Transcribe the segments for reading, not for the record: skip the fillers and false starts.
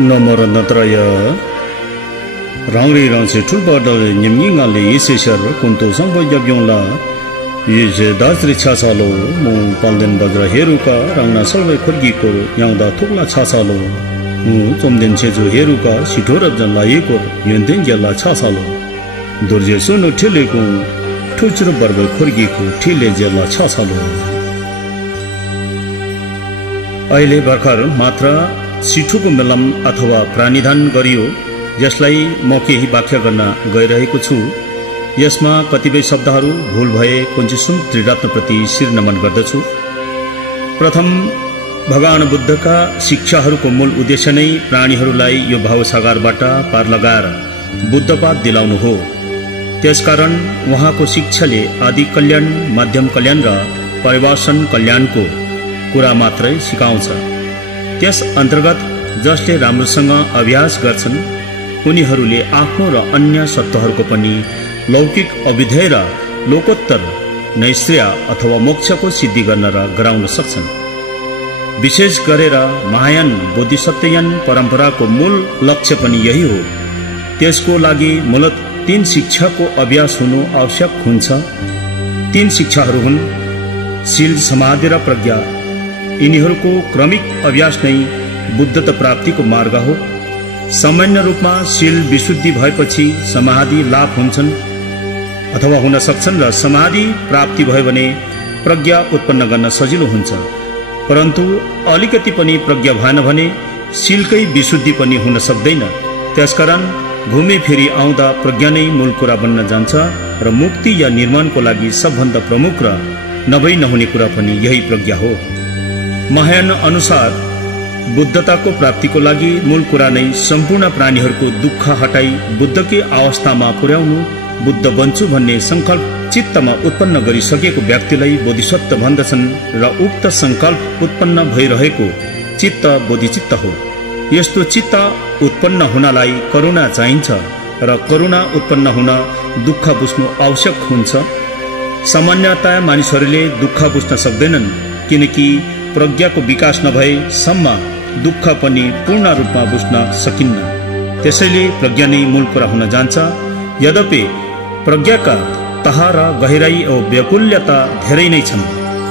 Nomor natraya Rangri rangsi tulpadal nyamyingali isishar kuntu sangpo yabyongla Yije dasri chasalo Mu palden badra heruka Rangna salve khurgikor Yangda tukla chasalo Mu zomden chezu heruka Sitorabjan la yekor Yönden jala chasalo Dorje sunu tilekun Tuchur barba khurgikor Tile jala chasalo अहिले भर्खर मात्र सिठुको मेलम अथवा प्राणीदान गरियो जसलाई म केही व्याख्या गर्न गइरहेको छु यसमा कतिपय शब्दहरू भूल भए कुञ्चिसुम त्रिरत्नप्रति शिर नमन गर्दछु प्रथम भगवान बुद्धका शिक्षाहरूको मूल उद्देश्य नै प्राणीहरूलाई यो भावसागरबाट पार लगाएर बुद्धपाद दिलाउनु हो त्यसकारण उहाँको शिक्षाले आदि कल्याण मध्यम कल्याण र परिवर्तन कल्याणको कुरा मात्रै सिकाउँछ त्यस अन्तर्गत जसले राम्रोसँग अभ्यास गर्छन् उनीहरूले आफ्नो र अन्य सत्वहरूको पनि लौकिक अभिधेय र लोकोत्तर नैश्रेय अथवा मोक्षको सिद्धि गर्न र गराउन सक्छन् विशेष गरेर महायान बोधिसत्वयान परम्पराको मूल लक्ष्य पनि यही हो त्यसको लागि मूलत 3 शिक्षाको अभ्यास हुनु आवश्यक हुन्छ 3 शिक्षाहरू हुन् शील समाधि र प्रज्ञा यिनीहरूको क्रमिक अभ्यास नै बुद्धता प्राप्तिको मार्ग हो सामान्य रूपमा शील विशुद्धि भएपछि समाधि लाभ हुन्छन् अथवा हुन सक्छन् र समाधि प्राप्ति भयो भने प्रज्ञा उत्पन्न गर्न सजिलो हुन्छ परन्तु अलिकति पनि प्रज्ञा भएन भने शीलकै विशुद्धि पनि हुन सक्दैन त्यसकारण घुमे फेरि आउँदा प्रज्ञा नै मूल कुरा बन्न जान्छ र मुक्ति या निर्माणको लागि सबभन्दा प्रमुख र नभई नहुने कुरा पनि यही प्रज्ञा हो महायान अनुसार बुद्धताको प्राप्तिको लागि मूल कुरा नै सम्पूर्ण प्राणीहरूको दुःख हटाई बुद्धकै अवस्थामा पुर्याउनु बुद्ध बन्छु भन्ने संकल्प चित्तमा उत्पन्न गरिसकेको व्यक्तिलाई बोधिसत्व भन्दछन् र उक्त संकल्प उत्पन्न भइरहेको चित्त बोधिचित्त हो यस्तो चित्त उत्पन्न हुनलाई करुणा चाहिन्छ र करुणा उत्पन्न हुन दुःख बुझ्नु आवश्यक हुन्छ सामान्यतया मानिसहरूले दुःख बुझ्न सक्दैनन् किनकि प्रज्ञाको विकास नभए सम्म दुःख पनि पूर्ण रूपमा बुझ्न सकिन्न त्यसैले प्रज्ञा नै मूल कुरा हुन जान्छ यद्यपि प्रज्ञाका तह र गहिराई औ व्याकुल्यता धेरै नै छन्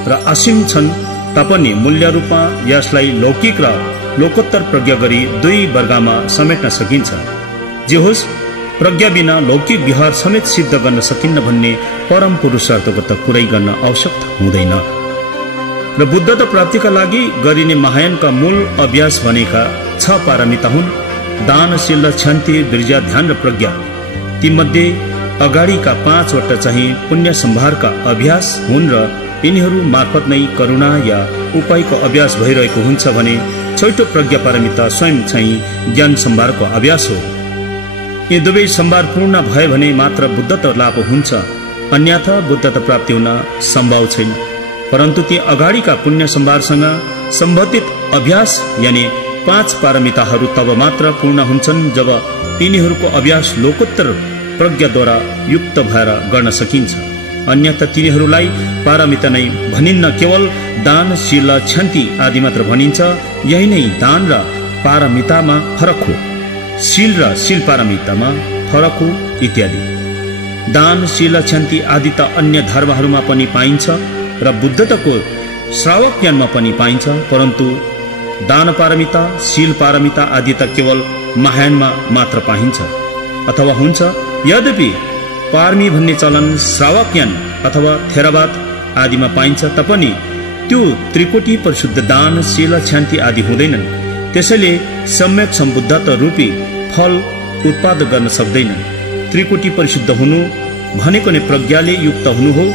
र असीम छन् तापनि मूल्य रूपमा यसलाई लौकिक र लोकोत्तर प्रज्ञा गरी 2 वर्गमा समेट्न सकिन्छ जे होस् प्रज्ञा बिना लौकिक व्यवहार समेत सिद्ध गर्न सकिन्न भन्ने परम पुरुषार्थको त कुरै गर्न आवश्यकता हुँदैन र बुद्धता प्राप्तिका लागि गरिने महायानका मूल अभ्यास भनेका 6 पारमिता हुन् दान शील क्षन्ति वीर्य ध्यान र प्रज्ञा तीमध्ये अगाडिका 5 वटा चाहिँ पुण्य सम्भारका अभ्यास हुन् र यिनीहरू मार्फत नै करुणा या उपायको अभ्यास भइरहेको हुन्छ भने छैटौं प्रज्ञा पारमिता स्वयं चाहिँ ज्ञान सम्भारको अभ्यास हो यी दुवै सम्भार पूर्ण भए भने मात्र बुद्धता लाभ हुन्छ अन्यथा बुद्धता प्राप्ति हुन सम्भव छैन परन्तु ती अगाडिका पुण्य सम्भारसँग सम्बन्धित अभ्यास यानि 5 पारमिताहरू तब मात्र पूर्ण हुन्छन् जब यिनीहरूको अभ्यास लोकोत्तर प्रज्ञाद्वारा युक्त भएर गर्न सकिन्छ अन्यथा तिनीहरूलाई पारमिता नै भनिन्न केवल दान शील क्षन्ति आदि मात्र भनिन्छ यही नै दान र पारमितामा फरक हो शील र शील पारमितामा फरक हो इत्यादि दान शील क्षन्ति आदि त अन्य धर्महरूमा पनि पाइन्छ र बुद्धताको श्रावक ज्ञानमा पनि पाइन्छ परन्तु दान पारमिता शील पारमिता आदि त केवल महायानमा मात्र पाइन्छ अथवा हुन्छ यद्यपि पारमी भन्ने चलन श्रावक ज्ञान अथवा थेरवाद आदिमा पाइन्छ तपनि त्यो त्रिकोटी परिशुद्ध दान शील क्षन्ति आदि हुँदैनन् त्यसैले सम्यक सम्बुद्धता रूपी फल उत्पादन गर्न सक्दैनन् त्रिकोटी परिशुद्ध हुनु भनेको नै प्रज्ञाले युक्त हुनु हो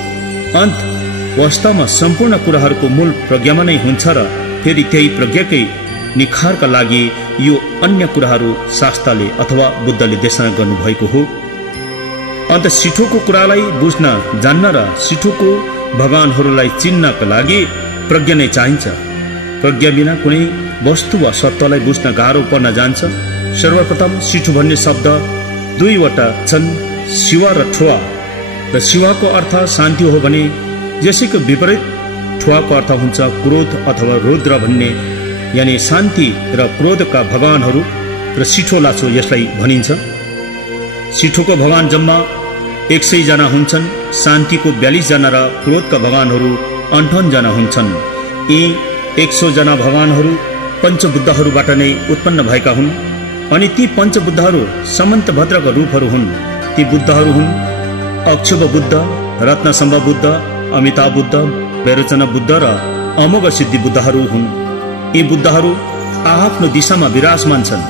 अन्त वास्तवमा सम्पूर्ण कुराहरूको मूल प्रज्ञामा नै हुन्छ र फेरि त्यही प्रज्ञाकै निखारका लागि यो अन्य कुराहरू शास्त्रले अथवा बुद्धले देशना गर्नुभएको हो अन्त सिठोको कुरालाई बुझ्न जान्न र सिठोको भगवानहरूलाई चिन्नका लागि प्रज्ञा नै चाहिन्छ प्रज्ञा बिना कुनै वस्तु वा सत्वलाई बुझ्न गाह्रो पर्न जान्छ सर्वप्रथम सिठो भन्ने शब्द 2 वटा छन् शिवा र ठुवा र शिवाको अर्थ शान्ति हो भने यसैको विपरीत ठुवाको अर्थ हुन्छ क्रोध अथवा रुद्र भन्ने यानी शान्ति र क्रोधका भगवानहरू र सिठो लाछो यसलाई भनिन्छ। सिठोको भगवान जम्मा 100 जना हुन्छन्, शान्तिको 42 जना र क्रोधका भगवानहरू 58 जना हुन्छन्। यी 100 जना भगवानहरू पञ्चबुद्धहरूबाट नै उत्पन्न भएका हुन् अनि ती पञ्चबुद्धहरू समन्तभद्रका रूपहरू हुन्। ती बुद्धहरू हुन् अक्षोभ बुद्ध, रत्नसम्भ बुद्ध, अमिताभ बुद्ध, वैरोचन बुद्ध र अमोघ सिद्धि बुद्धहरू हुन्। यी बुद्धहरू आफ्नो दिशामा विराजमान छन्।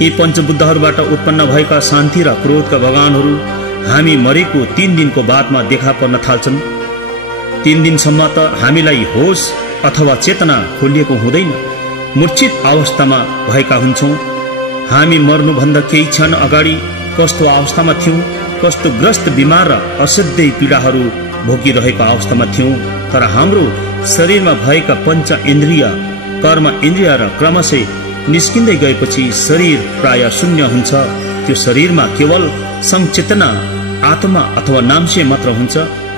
यी पञ्चबुद्धहरूबाट उत्पन्न भएका शान्ति र क्रोधका भगवानहरू हामी मरेको 3 दिनको बादमा देखा पर्न थाल्छन्। 3 दिनसम्म त हामीलाई होस अथवा चेतना खोलिएको हुँदैन, मूर्छित अवस्थामा भएका हुन्छौँ। हामी मर्नुभन्दा केही क्षण अगाडि कस्तो अवस्थामा थियौँ, कस्तो ग्रस्त बिमार र असाध्यै पीडाहरू भोगिरहेको अवस्थामा थियौँ। तर हाम्रो शरीरमा भएका पञ्च इन्द्रिय, कर्म इन्द्रिय र क्रमशः निस्किँदै गएपछि शरीर प्राय शून्य हुन्छ। त्यो शरीरमा केवल संचेतना, आत्मा अथवा नामसे मात्र हुन्छ।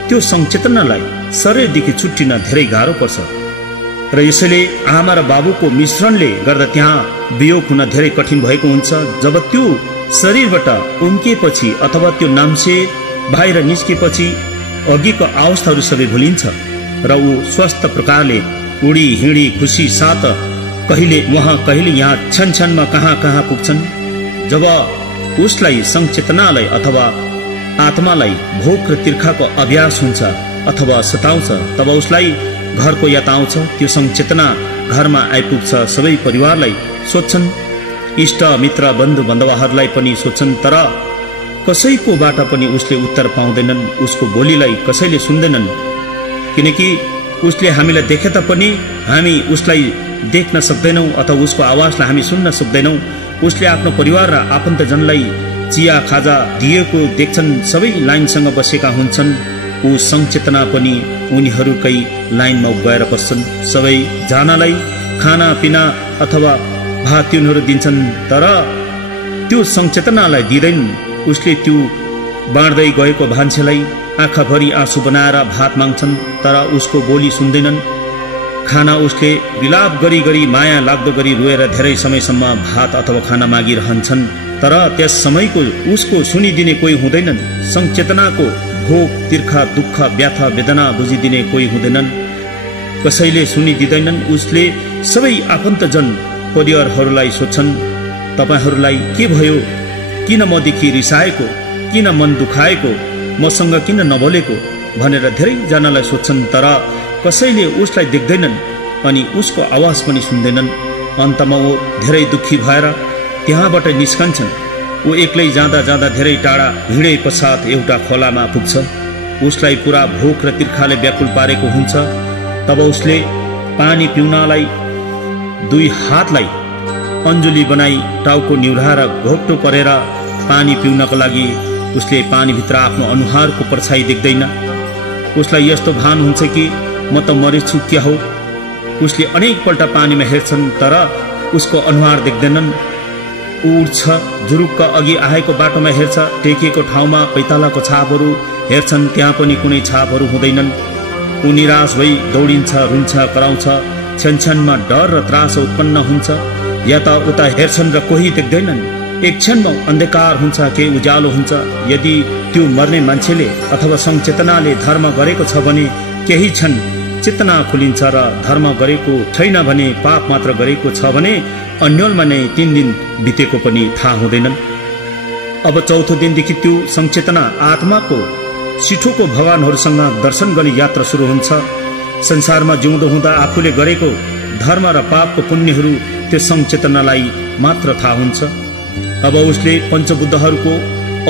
त्यो संचेतनालाई शरीरदेखि छुट्टिन धेरै गाह्रो पर्छ र यसैले आमा र बाबुको मिश्रणले गर्दा त्यहाँ वियोग हुन धेरै कठिन भएको हुन्छ। जब त्यो शरीरबाट उम्किएपछि अथवा त्यो नामसे बाहिर निस्किएपछि अघिको अवस्थाहरू सबै भुलिन्छ र ऊ स्वस्थ प्रकारले उडी हिँडी खुसी साथ कहिले वहाँ कहिले यहाँ क्षण क्षणमा कहाँ कहाँ पुग्छन्। जब उसलाई संचेतनालाई अथवा आत्मालाई भोक र तिर्खाको अभ्यास हुन्छ अथवा सताउँछ, तब उसलाई घरको याद आउँछ। त्यो संचेतना घरमा आइपुग्छ। सबै परिवारलाई सोध्छन्, इष्ट मित्र बन्धु बान्धवहरूलाई पनि सोध्छन्, तर कसैकोबाट पनि उसले उत्तर पाउँदैनन्। उसको बोलीलाई कसैले सुन्दैनन्, किनकि उसले हामीलाई देखे तापनि हामी उसलाई देख्न सक्दैनौँ अथवा उसको आवाजलाई हामी सुन्न सक्दैनौँ। उसले आफ्नो परिवार र आफन्तजनलाई चिया खाजा दिएको देख्छन्, सबै लाइनसँग बसेका हुन्छन्। ऊ संचेतना पनि उनीहरूकै लाइनमा गएर बस्छन्। सबै जनालाई खाना पिना अथवा भात तिउनहरू दिन्छन्, तर त्यो संचेतनालाई दिँदैनन्। उसले त्यो बाँड्दै गएको भान्सेलाई आँखाभरि आँसु बनाएर भात माग्छन्, तर उसको बोली सुन्दैनन्। खाना उसले विलाप गरी गरी माया लाग्दो गरी रोएर धेरै समयसम्म भात अथवा खाना मागिरहन्छन्, तर त्यस समयको उसको सुनिदिने कोही हुँदैनन्। संचेतनाको भोग तिर्खा दुःख व्यथा वेदना बुझिदिने कोही हुँदैनन्, कसैले सुनिदिँदैनन्। उसले सबै आफन्तजन परिवारहरूलाई सोध्छन्, तपाईँहरूलाई के भयो? किन मदेखि रिसाएको? किन मन दुखाएको? मसँग किन नबोलेको? भनेर धेरैजनालाई सोध्छन्, तर कसैले उसलाई देख्दैनन् अनि उसको आवाज पनि सुन्दैनन्। अन्तमा ऊ धेरै दुःखी भएर त्यहाँबाट निस्कन्छन्। ऊ एक्लै जाँदा जाँदा धेरै टाढा हिँडे पश्चात एउटा खोलामा पुग्छ। उसलाई पुरा भोक र तिर्खाले व्याकुल पारेको हुन्छ। तब उसले पानी पिउनलाई 2 हातलाई अन्जुली बनाई टाउको निहुराएर घोप्टो परेर पानी पिउनको लागि उसले पानीभित्र आफ्नो अनुहारको परछाई देख्दैन। उसलाई यस्तो भान हुन्छ कि म त मरेछु क्या हो। उसले अनेकपल्ट पानीमा हेर्छन्, तर उसको अनुहार देख्दैनन्। उड्छ, जुरुक्क अघि आएको बाटोमा हेर्छ, टेकिएको ठाउँमा पैतालाको छापहरू हेर्छन्, त्यहाँ पनि कुनै छापहरू हुँदैनन्। ऊ निराश भई दौडिन्छ, रुन्छ, कराउँछ। क्षणक्षणमा डर र त्रास उत्पन्न हुन्छ। यता उता हेर्छन् र कोही देख्दैनन्। एक क्षणमा अन्धकार हुन्छ कि उज्यालो हुन्छ। यदि त्यो मर्ने मान्छेले अथवा संचेतनाले धर्म गरेको छ भने केही क्षण चेतना खुलिन्छ र धर्म गरेको छैन भने, पाप मात्र गरेको छ भने अन्यलमा नै 3 दिन बितेको पनि थाहा हुँदैनन्। अब चौथो दिनदेखि त्यो संचेतना आत्माको सिठोको भगवानहरूसँग दर्शन गर्ने यात्रा सुरु हुन्छ। संसारमा जिउँदो हुँदा आफूले गरेको धर्म र पापको पुण्यहरू त्यो संचेतनालाई मात्र थाहा हुन्छ। अब उसले पञ्चबुद्धहरूको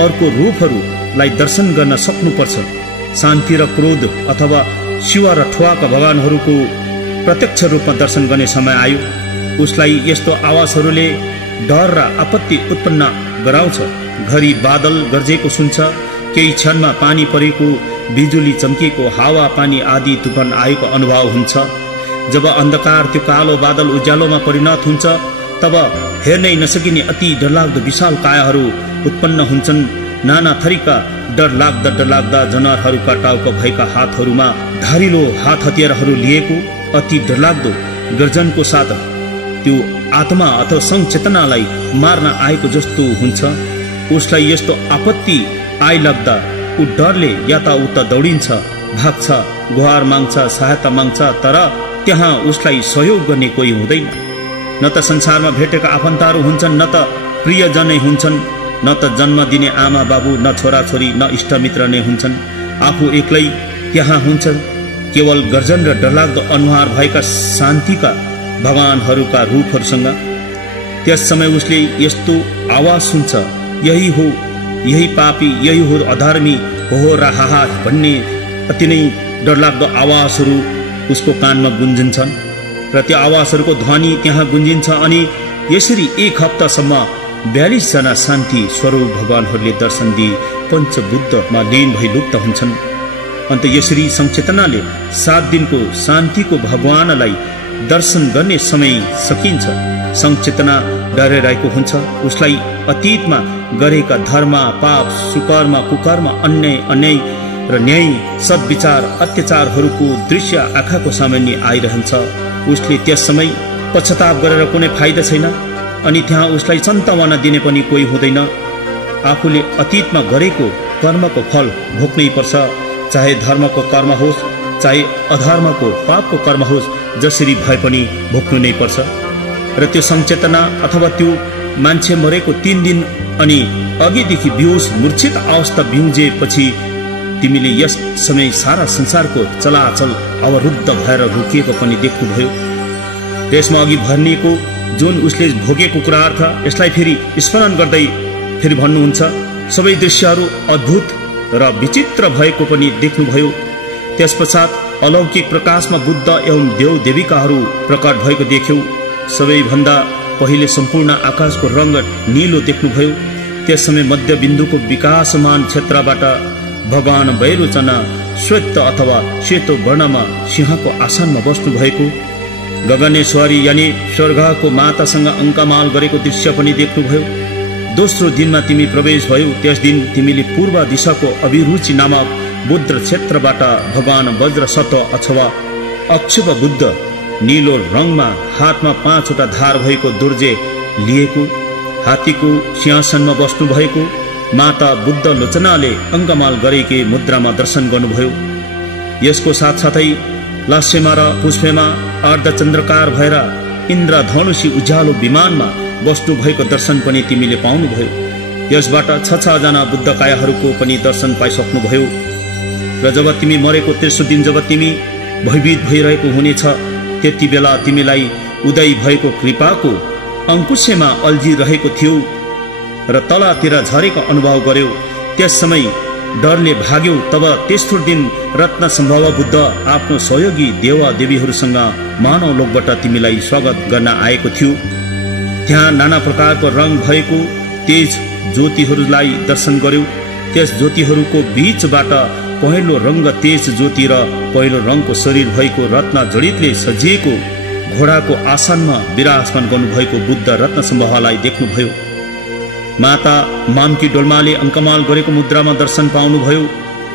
अर्को रूपहरूलाई दर्शन गर्न सक्नुपर्छ। शान्ति र क्रोध अथवा शिव र ठुवाका भगवानहरूको प्रत्यक्ष रूपमा दर्शन गर्ने समय आयो। उसलाई यस्तो आवाजहरूले डर र आपत्ति उत्पन्न गराउँछ। घरि बादल गर्जेको सुन्छ, केही क्षणमा पानी परेको, बिजुली चम्किएको, हावा पानी आदि तुफान आएको अनुभव हुन्छ। जब अन्धकार त्यो कालो बादल उज्यालोमा परिणत हुन्छ, तब हेर्नै नसकिने अति डरलाग्दो विशाल कायाहरू उत्पन्न हुन्छन्। नाना थरीका डरलाग्दा जनावरहरूका टाउका भएका हातहरूमा धारिलो हात हतियारहरू लिएको अति डरलाग्दो गर्जनको साथ त्यो आत्मा अथवा संचेतनालाई मार्न आएको जस्तो हुन्छ। उसलाई यस्तो आपत्ति आइलाग्दा ऊ डरले यताउता दौडिन्छ, भाग्छ, गुहार माग्छ, सहायता माग्छ, तर त्यहाँ उसलाई सहयोग गर्ने कोही हुँदैन। न त संसारमा भेटेका आफन्तहरू हुन्छन्, न त प्रियजनै हुन्छन्, न त जन्म दिने आमा बाबु, न छोराछोरी, न इष्टमित्र नै हुन्छन्। आफू एक्लै त्यहाँ हुन्छ, केवल गर्जन र डरलाग्दो अनुहार भएका शान्तिका भगवानहरूका रूपहरूसँग। त्यस समय उसले यस्तो आवाज सुन्छ, यही हो, यही पापी, यही हो अधर्मी, हो र हाहा भन्ने अति नै डरलाग्दो आवाजहरू उसको कानमा गुन्जिन्छन् र त्यो आवाजहरूको ध्वनि त्यहाँ गुन्जिन्छ। अनि यसरी एक हप्तासम्म 42 जना शान्ति स्वरूप भगवानहरूले दर्शन दिई पञ्चबुद्धमा लीन भई लुप्त हुन्छन्। अन्त यसरी संचेतनाले 7 दिनको शान्तिको भगवानलाई दर्शन गर्ने समय सकिन्छ। संचेतना डराइरहेको हुन्छ, उसलाई अतीतमा गरेका धर्म, पाप, सुकर्म, कुकर्म, अन्याय र न्याय, सद्विचार, अत्याचारहरूको दृश्य आँखाको सामान्य आइरहन्छ। उसले त्यस समय पश्चाताप गरेर कुनै फाइदा छैन, अनि त्यहाँ उसलाई सन्तावना दिने पनि कोही हुँदैन। आफूले अतीतमा गरेको कर्मको फल भोग्नै पर्छ, चाहे धर्मको कर्म होस्, चाहे अधर्मको पापको कर्म होस्, जसरी भए पनि भोग्नु नै पर्छ। र त्यो संचेतना अथवा त्यो मान्छे मरेको 3 दिन अनि अघिदेखि बेहोस मूर्छित अवस्था बिउजेपछि तिमीले यस समय सारा संसारको चलाचल अवरुद्ध भएर रोकिएको पनि देख्नुभयो। त्यसमा अघि भनिएको जुन उसले भोगेको कुराहरू छ, यसलाई फेरि स्मरण गर्दै फेरि भन्नुहुन्छ, सबै दृश्यहरू अद्भुत र विचित्र भएको पनि देख्नुभयो। त्यसपश्चात अलौकिक प्रकाशमा बुद्ध एवं देव देविकाहरू प्रकट भएको देख्यौ। सबैभन्दा पहिले सम्पूर्ण आकाशको रंग नीलो देख्नुभयो। त्यस समय मध्यबिन्दुको विकासमान क्षेत्रबाट भगवान वैरोचना श्वेत अथवा सेतो वर्णमा सिंहको आसनमा बस्नु भएको, गगनेश्वरी यानी स्वर्गको मातासँग अङ्कमाल गरेको दृश्य पनि देख्नुभयो। दोस्रो दिनमा तिमी प्रवेश भयो। त्यस दिन तिमीले पूर्व दिशाको अभिरुचि नामक बुद्ध क्षेत्रबाट भगवान वज्र सत्व अथवा अक्षुभ बुद्ध नीलो रङमा हातमा 5वटा धार भएको दुर्जे लिएको हात्तीको सिंहासनमा बस्नु भएको माता बुद्ध लोचनाले अङ्कमाल गरेकी मुद्रामा दर्शन गर्नुभयो। यसको साथसाथै लास्यमा र पुष्पेमा अर्धचन्द्रकार भएर इन्द्रधनुषी उज्यालो विमानमा बस्नु भएको दर्शन पनि तिमीले पाउनुभयो। यसबाट 6 जना बुद्धकायहरूको पनि दर्शन पाइसक्नुभयो। र जब तिमी मरेको तेस्रो दिन जब तिमी भयभीत भइरहेको हुनेछ, त्यति बेला तिमीलाई उदय भएको कृपाको अंकुशमा अल्झिरहेको थियो र तलतिर झरेको अनुभव गर्यौ। त्यस समय डरले भाग्यौ। तब तेस्रो दिन रत्न सम्भव बुद्ध आफ्नो सहयोगी देवा देवीहरूसँग मानव लोकबाट तिमीलाई स्वागत गर्न आएको थियो। त्यहाँ नाना प्रकारको रङ भएको तेज ज्योतिहरूलाई दर्शन गर्यौ। त्यस ज्योतिहरूको बीचबाट पहिलो रंग तेज ज्योति र पहिलो रङको शरीर भएको रत्न जडितले सजिएको घोडाको आसनमा विराजमान गर्नुभएको बुद्ध रत्न सम्भवलाई देख्नुभयो। माता मामकी डोल्माले अङ्कमाल गरेको मुद्रामा दर्शन पाउनुभयो।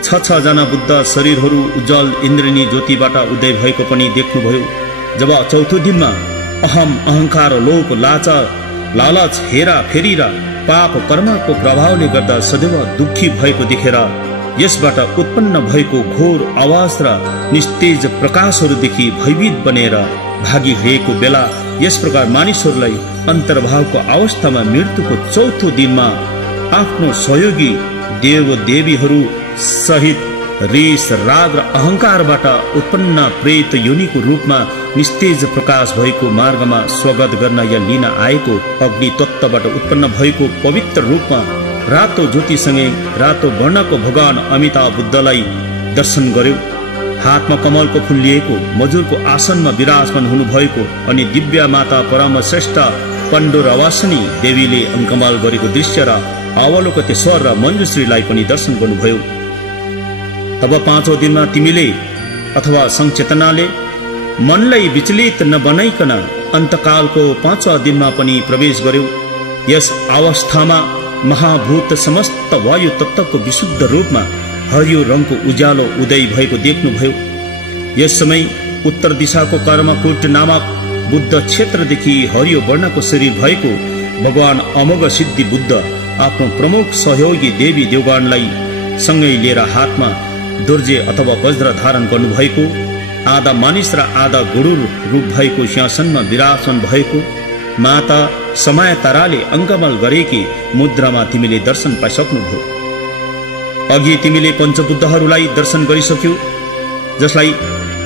6 जना बुद्ध शरीरहरू उज्जवल इन्द्रिणी ज्योतिबाट उदय भएको पनि देख्नुभयो। जब चौथो दिनमा अहम, अहंकार, लोभ, लालच, हेरा फेरी र पाप कर्मको प्रभावले गर्दा सदैव दुखी भएको देखेर यसबाट उत्पन्न भएको घोर आवाज र निस्तेज प्रकाशहरूदेखि भयभीत बनेर भागिरहेको बेला यस प्रकार मानिसहरूलाई अन्तर्भावको अवस्थामा मृत्युको चौथो दिनमा आफ्नो सहयोगी देव देवीहरू सहित रिस, राग र अहंकारबाट उत्पन्न प्रेत योनिको रूपमा निस्तेज प्रकाश भएको मार्गमा स्वागत गर्न या लिन आएको अग्नि तत्त्वबाट उत्पन्न भएको पवित्र रूपमा रातो ज्योतिसँगै रातो वर्णको भगवान अमिताभ बुद्धलाई दर्शन गर्यो। हातमा कमलको फूल लिएको मजुरको आसनमा विराजमान हुनुभएको अनि दिव्य माता परम श्रेष्ठ पण्डोरवासिनी देवीले अङ्कमाल गरेको दृश्य र अवलोकतेश्वर र मञ्जुश्रीलाई पनि दर्शन गर्नुभयो। तब 5औं दिनमा तिमीले अथवा संचेतनाले मनलाई विचलित नबनाइकन अन्तकालको 5वाँ दिनमा पनि प्रवेश गर्यो। यस अवस्थामा महाभूत समस्त वायु तत्त्वको विशुद्ध रूपमा हरियो रङको उज्यालो उदय भएको देख्नुभयो। यस समय उत्तर दिशाको कर्मकुट नामक बुद्ध क्षेत्रदेखि हरियो वर्णको शरीर भएको भगवान अमोघ सिद्धि बुद्ध आफ्नो प्रमुख सहयोगी देवी देवगणलाई सँगै लिएर हातमा दोर्जे अथवा वज्र धारण गर्नुभएको, आधा मानिस र आधा गरुड रूप भएको सिंहासनमा विराजमान भएको माता समय ताराले अङ्कमल गरेकी मुद्रामा तिमीले दर्शन पाइसक्नुभयो। अघि तिमीले पञ्चबुद्धहरूलाई दर्शन गरिसक्यौ, जसलाई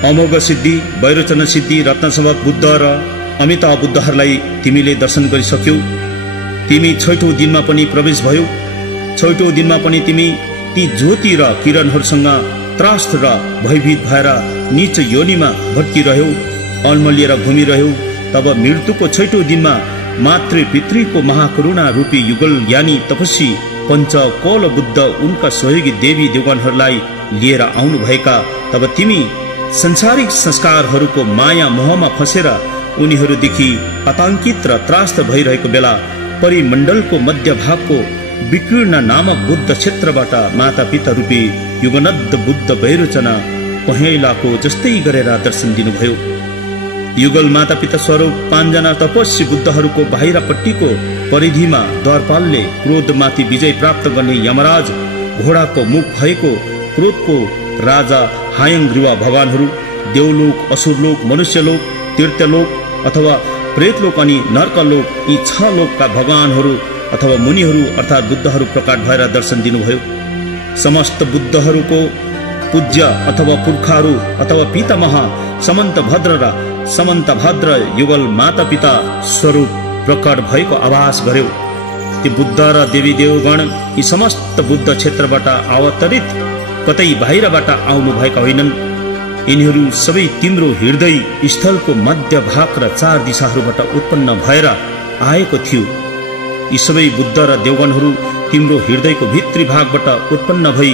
अमोघ सिद्धि, वैरोचन सिद्धि, रत्नसम्भव बुद्ध र अमिताभ बुद्धहरूलाई तिमीले दर्शन गरिसक्यौ। तिमी छैठौं दिनमा पनि प्रवेश भयौ। छैठौं दिनमा पनि तिमी ती ज्योति र किरणहरूसँग त्रस्त र भयभीत भएर नीच योनिमा भट्किरह्यौ, अल्मलिएर घुमिरह्यौ। तब मृत्युको छैठौं दिनमा मातृ पितृको महाकरुणा रूपी युगल ज्ञानी तपस्वी पञ्चकौल बुद्ध उनका सहयोगी देवी देवगणहरूलाई लिएर आउनुभएका। तब तिमी संसारिक संस्कारहरूको माया मोहमा फसेर उनीहरूदेखि आतंकित र त्रास्त भइरहेको बेला परिमण्डलको मध्य भागको विकीर्ण नामक बुद्ध क्षेत्रबाट माता पिता रूपी युगनद्ध बुद्ध वैरोचन पहेँलाको जस्तै गरेर दर्शन दिनुभयो। युगल माता पिता स्वरूप 5 जना तपस्वी बुद्धहरूको बाहिरपट्टिको परिधिमा द्वारपालले क्रोधमाथि विजय प्राप्त गर्ने यमराज घोडाको मुख भएको क्रोधको राजा हायङ्ग्रीवा भगवानहरू, देवलोक, असुरलोक, मनुष्यलोक, तीर्थलोक अथवा प्रेतलोक अनि नर्कलोक, यी 6 लोकका भगवानहरू अथवा मुनिहरू अर्थात् बुद्धहरू प्रकट भएर दर्शन दिनुभयो। समस्त बुद्धहरूको पूज्य अथवा पुर्खाहरू अथवा पितामह समन्तभद्र र समन्तभद्र युगल माता पिता स्वरूप प्रकट भएको आभास गर्यो। ती बुद्ध र देवी देवगण यी समस्त बुद्ध क्षेत्रबाट अवतरित कतै बाहिरबाट आउनु भएका होइनन्। यिनीहरू सबै तिम्रो हृदय स्थलको मध्य भाग र 4 दिशाहरूबाट उत्पन्न भएर आएको थियो। यी सबै बुद्ध र देवगणहरू तिम्रो हृदयको भित्री भागबाट उत्पन्न भई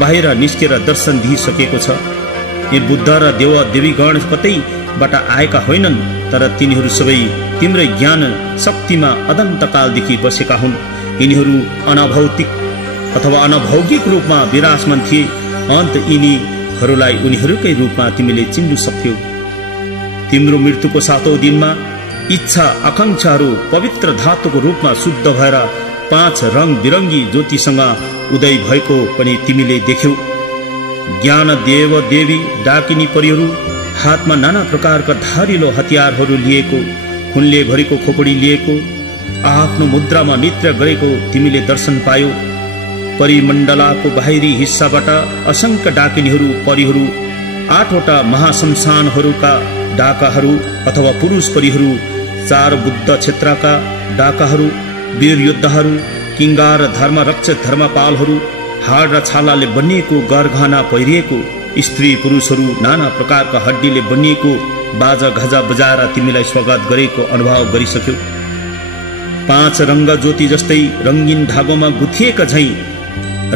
बाहिर निस्केर दर्शन दिइसकेको छ। यी बुद्ध र देव देवीगण कतैबाट आएका होइनन्, तर तिनीहरू सबै तिम्रै ज्ञान शक्तिमा अनन्तकालदेखि बसेका हुन्। यिनीहरू अनभौतिक अथवा अनभौगिक रूपमा विराजमान थिए। अन्त यिनीहरूलाई उनीहरूकै रूपमा तिमीले चिन्नु सक्थ्यौ। तिम्रो मृत्युको 7औं दिनमा इच्छा आकांक्षाहरू पवित्र धातुको रूपमा शुद्ध भएर 5 रङ बिरङ्गी ज्योतिसँग उदय भएको पनि तिमीले देख्यौ। ज्ञान देव देवी डाकिनी परिहरू हातमा नाना प्रकारका धारिलो हतियारहरू लिएको, खुनले भरेको खोपडी लिएको, आफ्नो मुद्रामा नृत्य गरेको तिमीले दर्शन पायौ। परिमण्डलाको बाहिरी हिस्साबाट असंख्य डाकिनीहरू परिहरू, 8वटा महाशमशानहरूका डाकाहरू अथवा पुरुष परिहरू, 4 बुद्ध क्षेत्रका डाकाहरू, वीर योद्धाहरू, किङ्गार धर्मरक्षक धर्मपालहरू, हाड र छालाले बनिएको गरगहना पहिरिएको स्त्री पुरुषहरू, नाना प्रकारका हड्डीले बनिएको बाजा घजा बजाएर तिमीलाई स्वागत गरेको अनुभव गरिसक्यौ। 5 रङ्ग ज्योति जस्तै रङ्गीन धागोमा गुथिएका झैं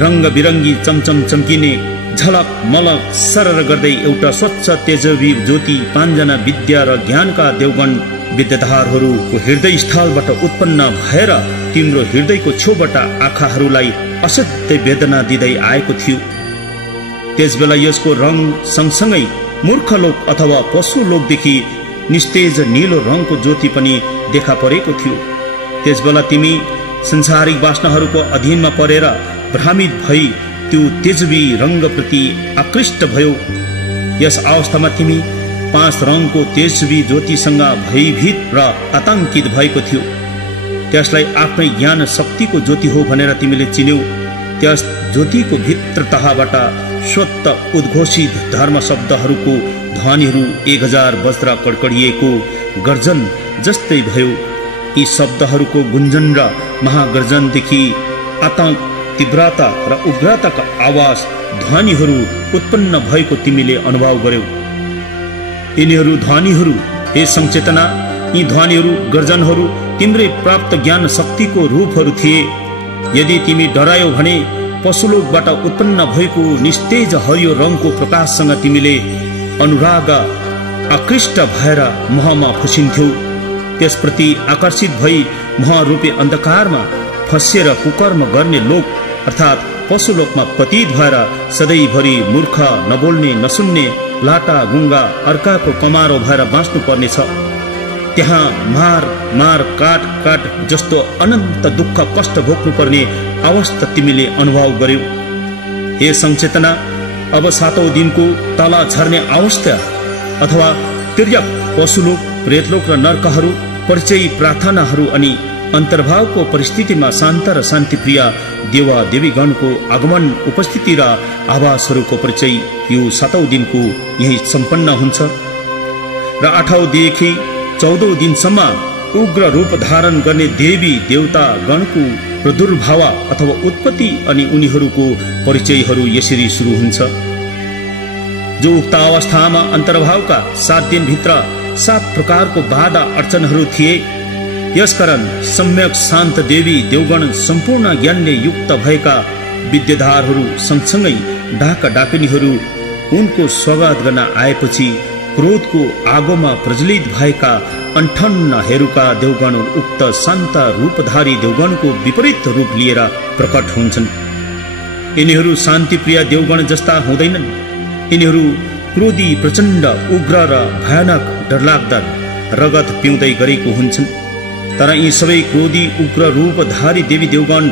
रङ्ग बिरङ्गी चमचम चम्किने झलक मलक सरर गर्दै एउटा स्वच्छ तेजवी ज्योति 5 जना विद्या र ज्ञानका देवगण विद्याधरहरूको हृदय स्थलबाट उत्पन्न भएर तिम्रो हृदयको छेउबाट आँखाहरूलाई असाध्य वेदना दिँदै आएको थियो। त्यसबेला यसको रङ सँगसँगै मूर्खलोक अथवा पशुलोकदेखि निस्तेज नीलो रङको ज्योति पनि देखा परेको थियो। त्यसबेला तिमी संसारिक वासनाहरूको अधीनमा परेर भ्रमित भई त्यो तेजवी रङप्रति आकृष्ट भयो। यस अवस्थामा तिमी 5 रङको तेजवी ज्योतिसँग भयभीत र आतंकित भएको थियो। त्यसलाई आफ्नै ज्ञान शक्तिको ज्योति हो भनेर तिमीले चिन्यौ। त्यस ज्योतिको भित्र तहबाट स्वत उद्घोषित धर्म शब्दहरूको ध्वनिहरू 1000 वज्र कड्कडिएको गर्जन जस्तै भयो। यी शब्दहरूको गुन्जन र महागर्जनदेखि आतंक, तीव्रता र उग्रताका आवाज ध्वनिहरू उत्पन्न भएको तिमीले अनुभव गर्यौ। यिनीहरू ध्वनिहरू, हे संचेतना, यी ध्वनिहरू गर्जनहरू तिम्रै प्राप्त ज्ञान शक्तिको रूपहरू थिए। यदि तिमी डरायौ भने पशुलोकबाट उत्पन्न भएको निस्तेज हरियो रङको प्रकाशसँग तिमीले अनुराग आकृष्ट भएर मोहमा फसिन्थ्यौ। त्यसप्रति आकर्षित भई मोहरूपी अन्धकारमा फसिएर कुकर्म गर्ने लोक अर्थात् पशुलोकमा पतित भएर सधैँभरि मूर्ख, नबोल्ने, नसुन्ने, लाटा गुङ्गा, अर्काको कमारो भएर बाँच्नु पर्नेछ। त्यहाँ मार मार काट काट जस्तो अनन्त दुःख कष्ट भोग्नु पर्ने अवस्था तिमीले अनुभव गर्यौ। हे संचेतना, अब 7औं दिनको तल झर्ने अवस्था अथवा तिर्यक, पशुलोक, प्रेतलोक र नर्कहरू, परिचय प्रार्थनाहरू अनि अन्तर्भावको परिस्थितिमा शान्त र शान्तिप्रिय देवा देवीगणको आगमन, उपस्थिति र आवासहरूको परिचय यो 7औं दिनको यही सम्पन्न हुन्छ र 8औं देखि 14औं दिनसम्म उग्र रूप धारण गर्ने देवी देवता गणको प्रादुर्भाव अथवा उत्पत्ति अनि उनीहरूको परिचयहरू यसरी सुरु हुन्छ। जो उक्त अवस्थामा अन्तर्भावका 7 दिनभित्र 7 प्रकारको बाधा अडचनहरू थिए, यसकारण सम्यक शान्त देवी देवगण सम्पूर्ण ज्ञानले युक्त भएका विद्याधरहरू सँगसँगै डाका डाकिनीहरू उनको स्वागत गर्न आएपछि क्रोधको आगोमा प्रज्वलित भएका 58 हेरुका देवगण उक्त शान्त रूपधारी देवगणको विपरीत रूप लिएर प्रकट हुन्छन्। यिनीहरू शान्तिप्रिय देवगण जस्ता हुँदैनन्। यिनीहरू क्रोधी, प्रचण्ड, उग्र र भयानक डरलाग्दा रगत पिउँदै गरेको हुन्छन्। तर यी सबै क्रोधी, उग्र रूपधारी देवी देवगण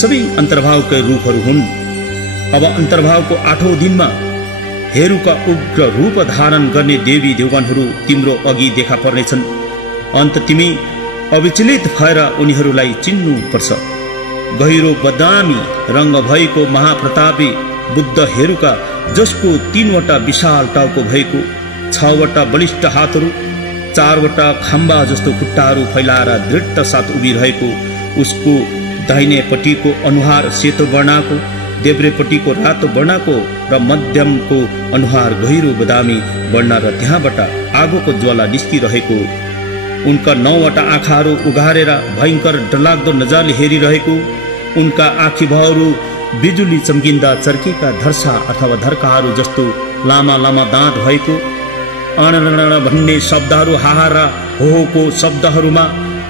सबै अन्तर्भावका रूपहरू हुन्। अब अन्तर्भावको 8औं दिनमा हेरुका उग्र रूप धारण गर्ने देवी देवगणहरू तिम्रो अघि देखा पर्नेछन्। अन्त तिमी अविचलित भएर उनीहरूलाई चिन्नु पर्छ। गहिरो बदामी रंग भएको महाप्रतापी बुद्ध हेरुका, जसको 3वटा विशाल टाउको भएको, 6वटा बलिष्ठ हातहरू, 4वटा खम्बा जस्तो खुट्टाहरू फैलाएर दृढता साथ उभिरहेको, उसको दाहिनेपट्टिको अनुहार सेतो वर्णको, देब्रेपट्टिको रातो वर्णको र मध्यमको अनुहार गहिरो बदामी वर्ण र त्यहाँबाट आगोको ज्वाला निस्किरहेको, उनका 9वटा आँखाहरू उघारेर भयंकर डरलाग्दो नजरले हेरिरहेको, उनका आँखीभहरू बिजुली चम्किँदा चर्केका धर्सा अथवा धर्काहरू जस्तो लामा लामा दाँत भएको, अणरण भन्ने शब्दहरू हाहार होको शब्दहरूमा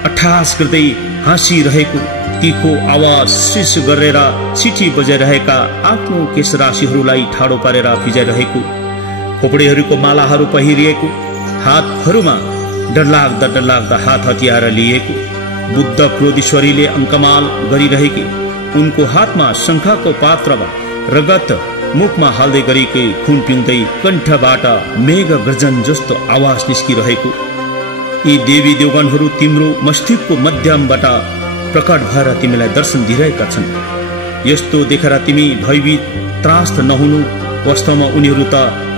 अट्ठास गर्दै हाँसिरहेको, तीखो आवाज शिश गरेर सिटी बजाइरहेका आफ्नो केशराशिहरूलाई ठाडो पारेर फिजाइरहेको, खोपडीहरूको मालाहरू पहिरिएको, हातहरूमा डरलाग्दा डरलाग्दा हात हतियार लिएको, बुद्ध क्रोधीश्वरीले अङ्कमाल गरिरहेकी, उनको हातमा शङ्खको पात्रमा रगत, मुखमा हाल्दै गरेकै खुन पिउँदै कण्ठबाट मेघ गर्जन जस्तो आवाज निस्किरहेको, यी देवी देवगणहरू तिम्रो मस्तिष्कको मध्यमबाट प्रकट भएर तिमीलाई दर्शन दिइरहेका छन्। यस्तो देखेर तिमी भयभीत त्रास्त नहुनु। वास्तवमा उनीहरू त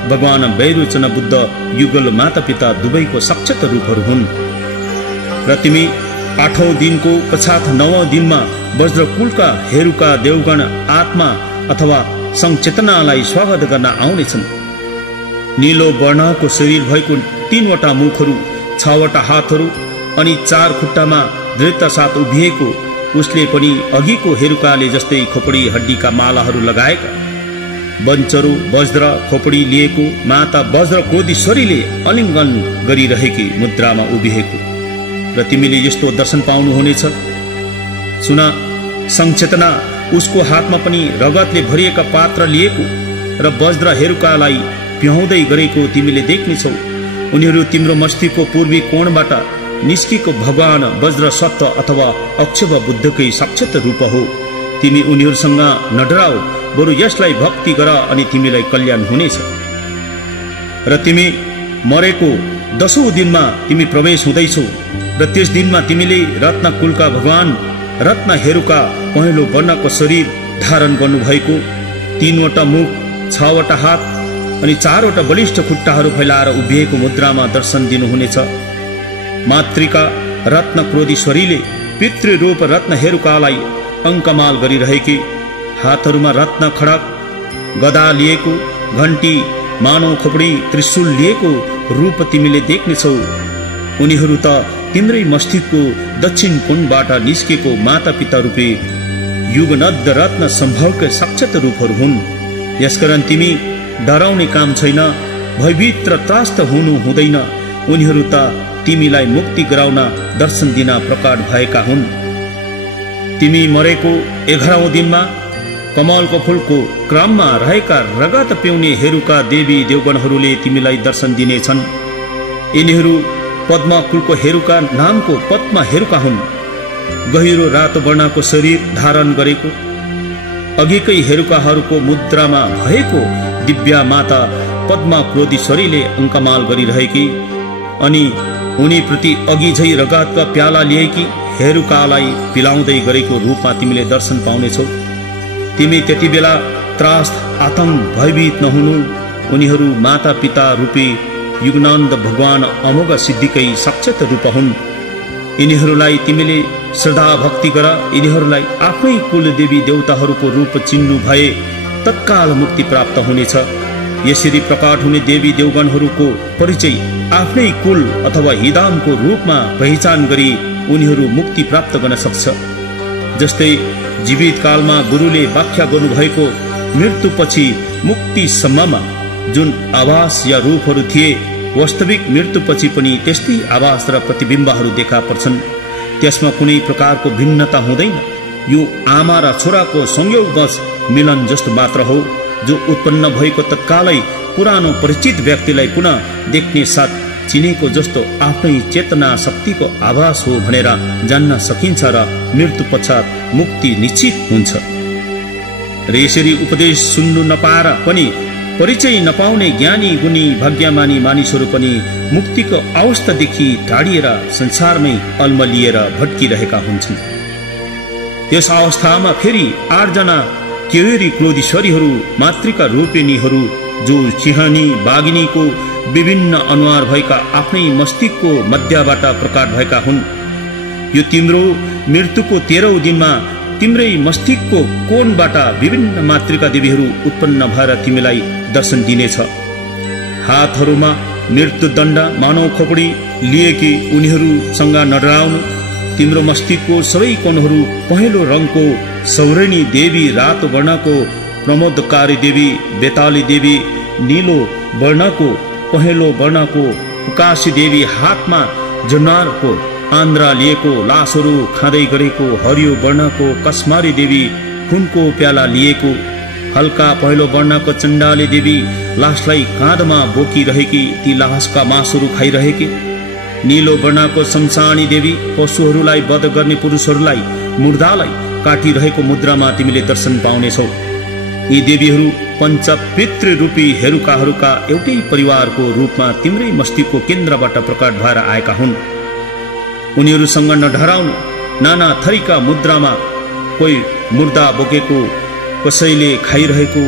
भगवान वैरोचन बुद्ध युगल माता पिता दुवैको साक्षात रूपहरू हुन्। र तिमी 8औं दिनको पश्चात 9औं दिनमा वज्रकुलका हेरुका देवगण आत्मा अथवा संचेतनालाई स्वागत गर्न आउनेछन्। नीलो वर्णको शरीर भएको 3वटा मुखहरू, 6वटा हातहरू अनि 4 खुट्टामा दृढता साथ उभिएको, उसले पनि अघिको हेरुकाले जस्तै खोपडी हड्डीका मालाहरू लगाएका, बञ्चरो वज्र खोपडी लिएको माता वज्र क्रोधीश्वरीले अलिङ्गन गरिरहेकी मुद्रामा उभिएको र तिमीले यस्तो दर्शन पाउनुहुनेछ। सुन संचेतना, उसको हातमा पनि रगतले भरिएका पात्र लिएको र वज्र हेरुकालाई पिहाउँदै गरेको तिमीले देख्नेछौ। उनीहरू तिम्रो मस्तिष्कको पूर्वी कोणबाट निस्केको भगवान वज्र सत्व अथवा अक्षव बुद्धकै साक्षात रूप हो। तिमी उनीहरूसँग नडराऊ, बरु यसलाई भक्ति गर अनि तिमीलाई कल्याण हुनेछ। र तिमी मरेको 10औं दिनमा तिमी प्रवेश हुँदैछौ र त्यस दिनमा तिमीले रत्न कुलका भगवान रत्न हेरुका पहेँलो वर्णको शरीर धारण गर्नुभएको, 3वटा मुख, 6वटा हात अनि 4वटा बलिष्ठ खुट्टाहरू फैलाएर उभिएको मुद्रामा दर्शन दिनुहुनेछ। मातृका रत्न क्रोधीश्वरीले पितृरूप रत्न हेरुकालाई अङ्कमाल गरिरहेकी, हातहरूमा रत्न खडक, गदा लिएको, घण्टी, मानव खोपडी, त्रिशूल लिएको रूप तिमीले देख्नेछौ। उनीहरू त तिम्रै मस्तिष्कको दक्षिण कोणबाट निस्केको माता पिता रूपी युगनद्ध रत्न सम्भवका साक्षात रूपहरू हुन्। यसकारण तिमी डराउने काम छैन, भयभीत र त्रास्त हुनु हुँदैन। उनीहरू त तिमीलाई मुक्ति गराउन दर्शन दिन प्रकट भएका हुन्। तिमी मरेको 11औं दिनमा कमलको फूलको क्रममा रहेका रगत पिउने हेरुका देवी देवगणहरूले तिमीलाई दर्शन दिनेछन्। यिनीहरू पद्म कुलको हेरुका नामको पद्म हेरुका हुन्। गहिरो रातो वर्णको शरीर धारण गरेको, अघिकै हेरुकाहरूको मुद्रामा भएको दिव्या माता पद्मा क्रोधीश्वरीले अङ्कमाल गरिरहेकी अनि उनीप्रति अघि झै रगतका प्याला लिएकी हेरुकालाई पिलाउँदै गरेको रूपमा तिमीले दर्शन पाउनेछौ। तिमी त्यति बेला त्रास आतंक भयभीत नहुनु। उनीहरू माता पिता रूपी युगनन्द भगवान अमोघ सिद्धिकै साक्षात रूप हुन्। यिनीहरूलाई तिमीले श्रद्धा भक्ति गर। यिनीहरूलाई आफ्नै कुल देवी देवताहरूको रूप चिन्नु भए तत्काल मुक्ति प्राप्त हुनेछ। यसरी प्रकट हुने देवी देवगणहरूको परिचय आफ्नै कुल अथवा हिदामको रूपमा पहिचान गरी उनीहरू मुक्ति प्राप्त गर्न सक्छ। जस्तै जीवित कालमा गुरुले व्याख्या गर्नुभएको मृत्युपछि मुक्तिसम्ममा जुन आभास या रूपहरू थिए, वास्तविक मृत्युपछि पनि त्यस्तै आभास र प्रतिबिम्बहरू देखा पर्छन्। त्यसमा कुनै प्रकारको भिन्नता हुँदैन। यो आमा र छोराको संयोगवश मिलन जस्तो मात्र हो, जो उत्पन्न भएको तत्कालै पुरानो परिचित व्यक्तिलाई पुनः देख्ने साथ चिनेको जस्तो आफ्नै चेतना शक्तिको आभास हो भनेर जान्न सकिन्छ र मृत्यु पश्चात मुक्ति निश्चित हुन्छ। र यसरी उपदेश सुन्नु नपाएर पनि परिचय नपाउने ज्ञानी गुणी भाग्यमानी मानिसहरू पनि मुक्तिको अवस्थादेखि टाढिएर संसारमै अल्मलिएर भट्किरहेका हुन्छन्। यस अवस्थामा फेरि 8 जना केवरी क्रोधीश्वरीहरू मातृका रूपिणीहरू जो सिंहनी बाघिनीको विभिन्न अनुहार भएका आफ्नै मस्तिष्कको मध्यबाट प्रकट भएका हुन्। यो तिम्रो मृत्युको 13औं दिनमा तिम्रै मस्तिष्कको कोणबाट विभिन्न मातृका देवीहरू उत्पन्न भएर तिमीलाई दर्शन दिनेछ। हातहरूमा मृत्युदण्ड मानव खोपडी लिएकी उनीहरूसँग नडराउनु। तिम्रो मस्तिष्कको सबै कोणहरू पहेँलो रङको सौरेणी देवी, रातो वर्णको प्रमोदकारी देवी बेताली देवी, नीलो वर्णको पहेँलो वर्णको उकासी देवी, हातमा जनारको आन्द्रा लिएको लासहरू खाँदै गरेको हरियो वर्णको कस्मारी देवी, खुनको प्याला लिएको हल्का पहेँलो वर्णको चण्डाली देवी, लासलाई काँधमा बोकिरहेकी ती लासका मासुहरू खाइरहेकी, नीलो वर्णको शमशानी देवी, पशुहरूलाई वध गर्ने पुरुषहरूलाई मुर्दालाई काटिरहेको मुद्रामा तिमीले दर्शन पाउनेछौ। यी देवीहरू पञ्चपितृ रूपी हेरुकाहरूका एउटै परिवारको रूपमा तिम्रै मस्तिष्कको केन्द्रबाट प्रकट भएर आएका हुन्। उनीहरूसँग नडराउनु। नाना थरीका मुद्रामा कोही मुर्दा बोकेको, कसैले खाइरहेको,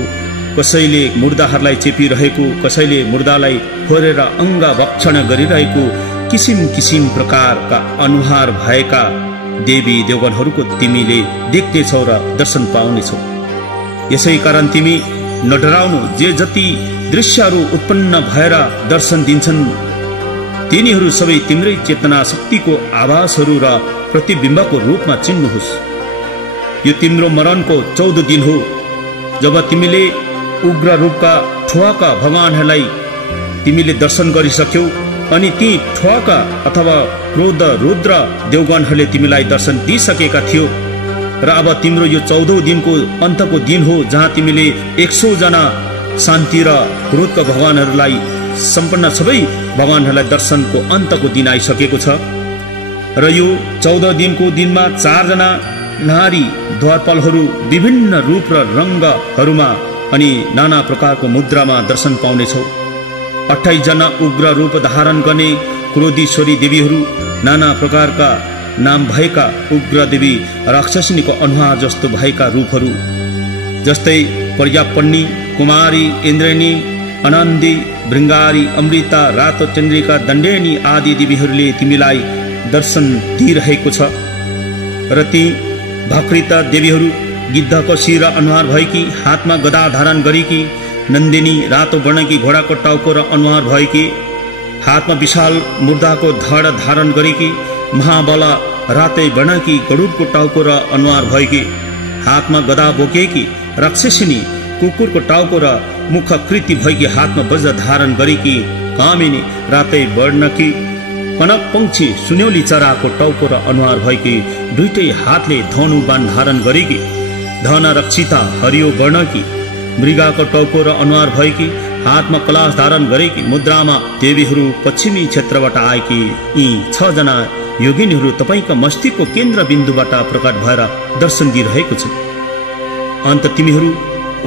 कसैले मुर्दाहरूलाई चेपिरहेको, कसैले मुर्दालाई फोरेर अङ्ग भक्षण गरिरहेको किसिम किसिम प्रकारका अनुहार भएका देवी देवगणहरूको तिमीले देख्नेछौ र दर्शन पाउनेछौ। यसै कारण तिमी नडराउनु। जे जति दृश्यहरू उत्पन्न भएर दर्शन दिन्छन् तिनीहरू सबै तिम्रै चेतना शक्तिको आभासहरू र प्रतिबिम्बको रूपमा चिन्नुहोस्। यो तिम्रो मरणको 14 दिन हो, जब तिमीले उग्र रूपका ठुवाका भगवानहरूलाई तिमीले दर्शन गरिसक्यौ अनि ती ठुवाका अथवा क्रोध रुद्र देवगणहरूले तिमीलाई दर्शन दिइसकेका थियो। र अब तिम्रो यो 14औं दिनको अन्तको दिन हो, जहाँ तिमीले 100 जना शान्ति र क्रोधका भगवानहरूलाई सम्पन्न सबै भगवानहरूलाई दर्शनको अन्तको दिन आइसकेको छ। र यो 14 दिनको दिनमा 4 जना नारी द्वारपालहरू विभिन्न रूप र रङ्गहरूमा अनि नाना प्रकारको मुद्रामा दर्शन पाउनेछौ। 28 जना उग्र रूप धारण गर्ने क्रोधीश्वरी देवीहरू, नाना प्रकारका नाम भएका उग्र देवी राक्षसिनीको अनुहार जस्तो भएका रूपहरू, जस्तै प्रजापन्नी, कुमारी, इन्द्रेणी, अनन्दी, भृङ्गारी, अमृता, रातो चन्द्रिका, दण्डेनी आदि देवीहरूले तिमीलाई दर्शन दिइरहेको छ। र ती भकृता देवीहरू गिद्धको शिर अनुहार भएकी, हातमा गदा धारण गरेकी, नन्दिनी रातो वर्णकी घोडाको टाउको र अनुहार भएकी, हातमा विशाल मुर्दाको धड धारण गरेकी, महाबला रातै वर्णकी गरुडको टाउको र अनुहार भएकी, हातमा गदा बोकेकी राक्षसिनी, कुकुरको टाउको र मुखकृति भएकी, हातमा वज्र धारण गरेकी कामिनी रातै वर्णकी, कनक पंक्षी सुन्यौली चराको टाउको र अनुहार भएकी, दुईटै हातले धनु बाण धारण गरेकी, धन रक्षिता हरियो वर्णकी, मृगको टाउको र अनुहार भएकी, हातमा कलश धारण गरेकी मुद्रामा देवीहरू पश्चिमी क्षेत्रबाट आएकी यी 6 जना योगिनीहरू तपाईका मस्तिष्कको केन्द्र बिन्दुबाट प्रकट भएर दर्शन दिइरहेको छ। अन्त तिमीहरू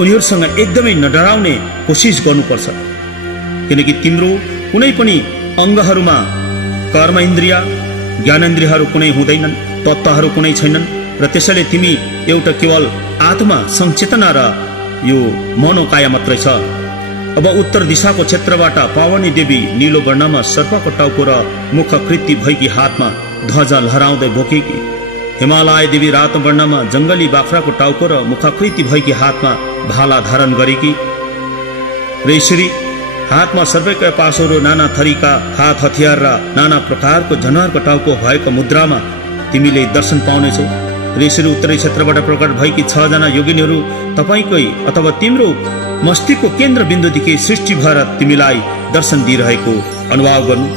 उनीहरूसँग एकदमै नडराउने कोसिस गर्नुपर्छ, किनकि तिम्रो कुनै पनि अङ्गहरूमा कर्म इन्द्रिय ज्ञानेन्द्रियहरू कुनै हुँदैनन्, तत्त्वहरू कुनै छैनन् र त्यसैले तिमी एउटा केवल आत्मा संचेतना र यो मनोकाया मात्रै छ। अब उत्तर दिशाको क्षेत्रबाट पावनी देवी नीलो वर्णमा सर्पको टाउको र मुखाकृति भएकी हातमा ध्वजा लहराउँदै बोकेकी, हिमालय देवी रातो वर्णमा जङ्गली बाख्राको टाउको र मुखाकृति भएकी हातमा भाला धारण गरेकी र यसरी हातमा सर्पका पासोहरू नाना थरीका हात हतियार र नाना प्रकारको जनावरको टाउको भएको मुद्रामा तिमीले दर्शन पाउनेछौ। र यसरी उत्तरी क्षेत्रबाट प्रकट भएकी 6 जना योगिनीहरू तपाईँकै अथवा तिम्रो मस्तिष्कको केन्द्र बिन्दुदेखि सृष्टि भएर तिमीलाई दर्शन दिइरहेको अनुभव गर्नु।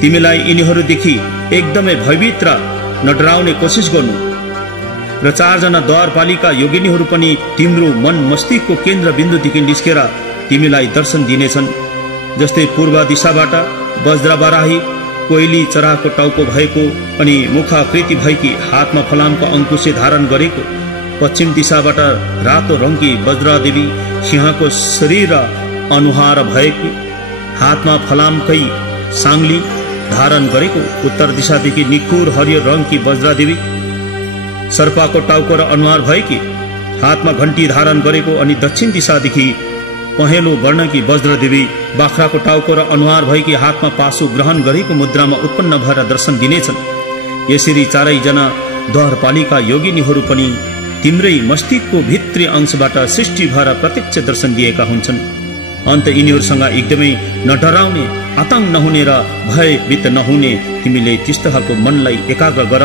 तिमीलाई यिनीहरूदेखि एकदमै भयभीत र नडराउने कोसिस गर्नु र 4 जना द्वारपालिका योगिनीहरू पनि तिम्रो मन मस्तिष्कको केन्द्र बिन्दुदेखि निस्केर तिमीलाई दर्शन दिनेछन्। जस्तै पूर्व दिशाबाट वज्रबाराही कोइली चराको टाउको भएको अनि मुखाकृति भएकी हातमा फलामको अङ्कुशे धारण गरेको, पश्चिम दिशाबाट रातो रङ्गी वज्रदेवी सिंहको शरीर अनुहार भएको हातमा फलामकै साङ्ली धारण गरेको, उत्तर दिशादेखि निखुर हरियो रङकी वज्रदेवी सर्पको टाउको र अनुहार भएकी हातमा घण्टी धारण गरेको अनि दक्षिण दिशादेखि पहेँलो वर्णकी वज्रदेवी बाख्राको टाउको र अनुहार भएकी हातमा पासो ग्रहण गरेको मुद्रामा उत्पन्न भएर दर्शन दिनेछन्। यसरी 4 जना द्वारपालिका योगिनीहरू पनि तिम्रै मस्तिष्कको भित्री अंशबाट सृष्टि भएर प्रत्यक्ष दर्शन दिएका हुन्छन्। अन्त यिनीहरूसँग एकदमै नडराउने, आतंक नहुने र भयभीत नहुने तिमीले त्यस्तोहरूको मनलाई एकाग्र गर।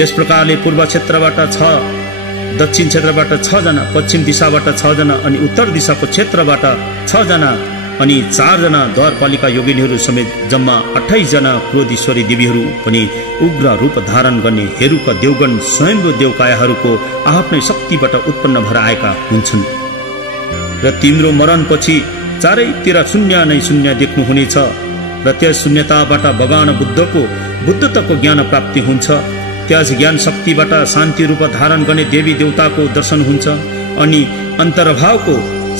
यस प्रकारले पूर्व क्षेत्रबाट 6, दक्षिण क्षेत्रबाट 6 जना, पश्चिम दिशाबाट 6 जना अनि उत्तर दिशाको क्षेत्रबाट 6 जना अनि 4 जना द्वारपालिका योगिनीहरू समेत जम्मा 28 जना क्रोधीश्वरी देवीहरू पनि उग्र रूप धारण गर्ने हेरुका देवगण स्वयम्भू देवकायाहरूको आफ्नै शक्तिबाट उत्पन्न भएर आएका हुन्छन्। र तिम्रो मरणपछि चारैतिर शून्य नै शून्य देख्नुहुनेछ र त्यस शून्यताबाट भगवान बुद्धत्वको ज्ञान प्राप्ति हुन्छ। त्यस ज्ञान शक्तिबाट शान्ति रूप धारण गर्ने देवी देवताको दर्शन हुन्छ अनि अन्तर्भावको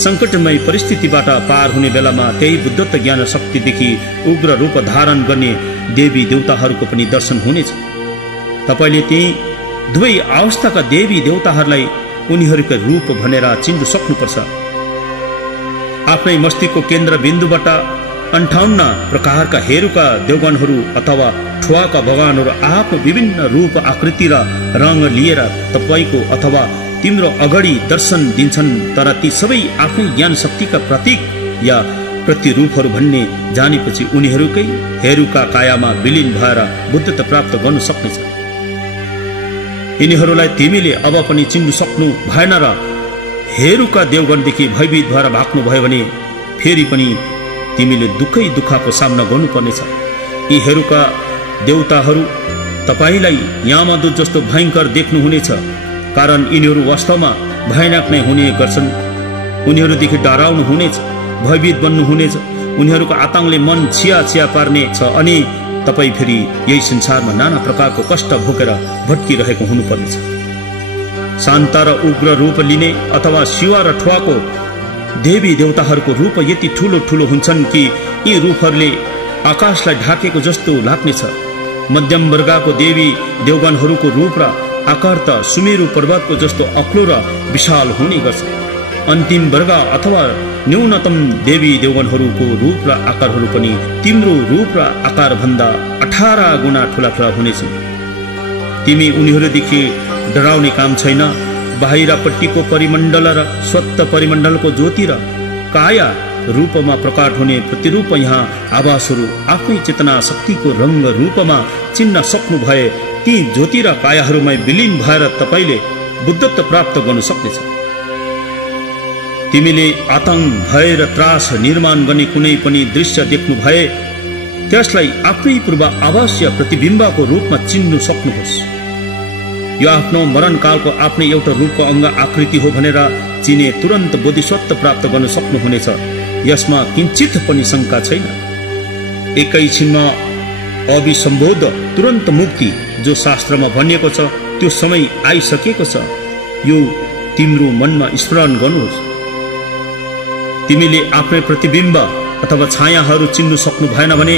सङ्कटमय परिस्थितिबाट पार हुने बेलामा त्यही बुद्धत्व ज्ञान शक्तिदेखि उग्र रूप धारण गर्ने देवी देवताहरूको पनि दर्शन हुनेछ। तपाईँले ती दुवै अवस्थाका देवी देवताहरूलाई उनीहरूका रूप भनेर चिन्न सक्नुपर्छ। आफ्नै मस्तिष्कको केन्द्र बिन्दुबाट 58 प्रकारका हेरुका देवगणहरू अथवा ठुवाका भगवानहरू आफ्नो विभिन्न रूप आकृति र रङ लिएर तपाईँको अथवा तिम्रो अगाडि दर्शन दिन्छन्, तर ती सबै आफ्नै ज्ञान शक्तिका प्रतीक या प्रतिरूपहरू भन्ने जानेपछि उनीहरूकै हेरुका कायामा विलीन भएर बुद्धत्व प्राप्त गर्नु सक्नेछ। यिनीहरूलाई तिमीले अब पनि चिन्नु सक्नु भएन र हेरुका देवगणदेखि भयभीत भएर भाग्नु भयो भने फेरि पनि तिमीले दुःखको सामना गर्नुपर्नेछ। यी हेरुका देवताहरू तपाईँलाई यामदूत जस्तो भयङ्कर देख्नुहुनेछ, कारण यिनीहरू वास्तवमा भयानक नै हुने गर्छन्। उनीहरूदेखि डराउनु हुनेछ, भयभीत बन्नुहुनेछ, उनीहरूको आतङ्कले मन छिया पार्ने छ अनि तपाईँ फेरि यही संसारमा नाना प्रकारको कष्ट भोगेर भट्किरहेको हुनुपर्नेछ। शान्त र उग्र रूप लिने अथवा शिवा र ठुवाको देवी देवताहरूको रूप यति ठुलो ठुलो हुन्छन् कि यी रूपहरूले आकाशलाई ढाकेको जस्तो लाग्नेछ। मध्यम वर्गको देवी देवगणहरूको रूप र आकार त सुमेरु पर्वतको जस्तो अग्लो र विशाल हुने गर्छ। अन्तिम वर्ग अथवा न्यूनतम देवी देवगणहरूको रूप र आकारहरू पनि तिम्रो रूप र आकार भन्दा 18 गुणा ठुला हुनेछन्। तिमी उनीहरूदेखि डराउने काम छैन। बाहिरपट्टिको परिमण्डल र स्वत परिमण्डलको ज्योति र काया रूपमा प्रकट हुने प्रतिरूप यहाँ आवासहरू आफ्नै चेतना शक्तिको रङ्ग रूपमा चिन्न सक्नु भए ती ज्योति र कायाहरूमा विलीन भएर तपाईँले बुद्धत्व प्राप्त गर्नु सक्नेछ। तिमीले आतङ्क, भय र त्रास निर्माण गर्ने कुनै पनि दृश्य देख्नु भए त्यसलाई आफ्नै पूर्व आवासीय प्रतिबिम्बको रूपमा चिन्नु सक्नुहोस्। यो आफ्नो मरणकालको आफ्नै एउटा रूपको अङ्ग आकृति हो भनेर चिने तुरन्त बोधिसत्व प्राप्त गर्न सक्नुहुनेछ। यसमा किंचित पनि शंका छैन। एकैछिनमा अभिसम्बोध तुरन्त मुक्ति जो शास्त्रमा भनिएको छ त्यो समय आइसकेको छ। यो तिम्रो मनमा स्मरण गर्नुहोस्। तिमीले आफ्नै प्रतिबिम्ब अथवा छायाहरू चिन्नु सक्नु भएन भने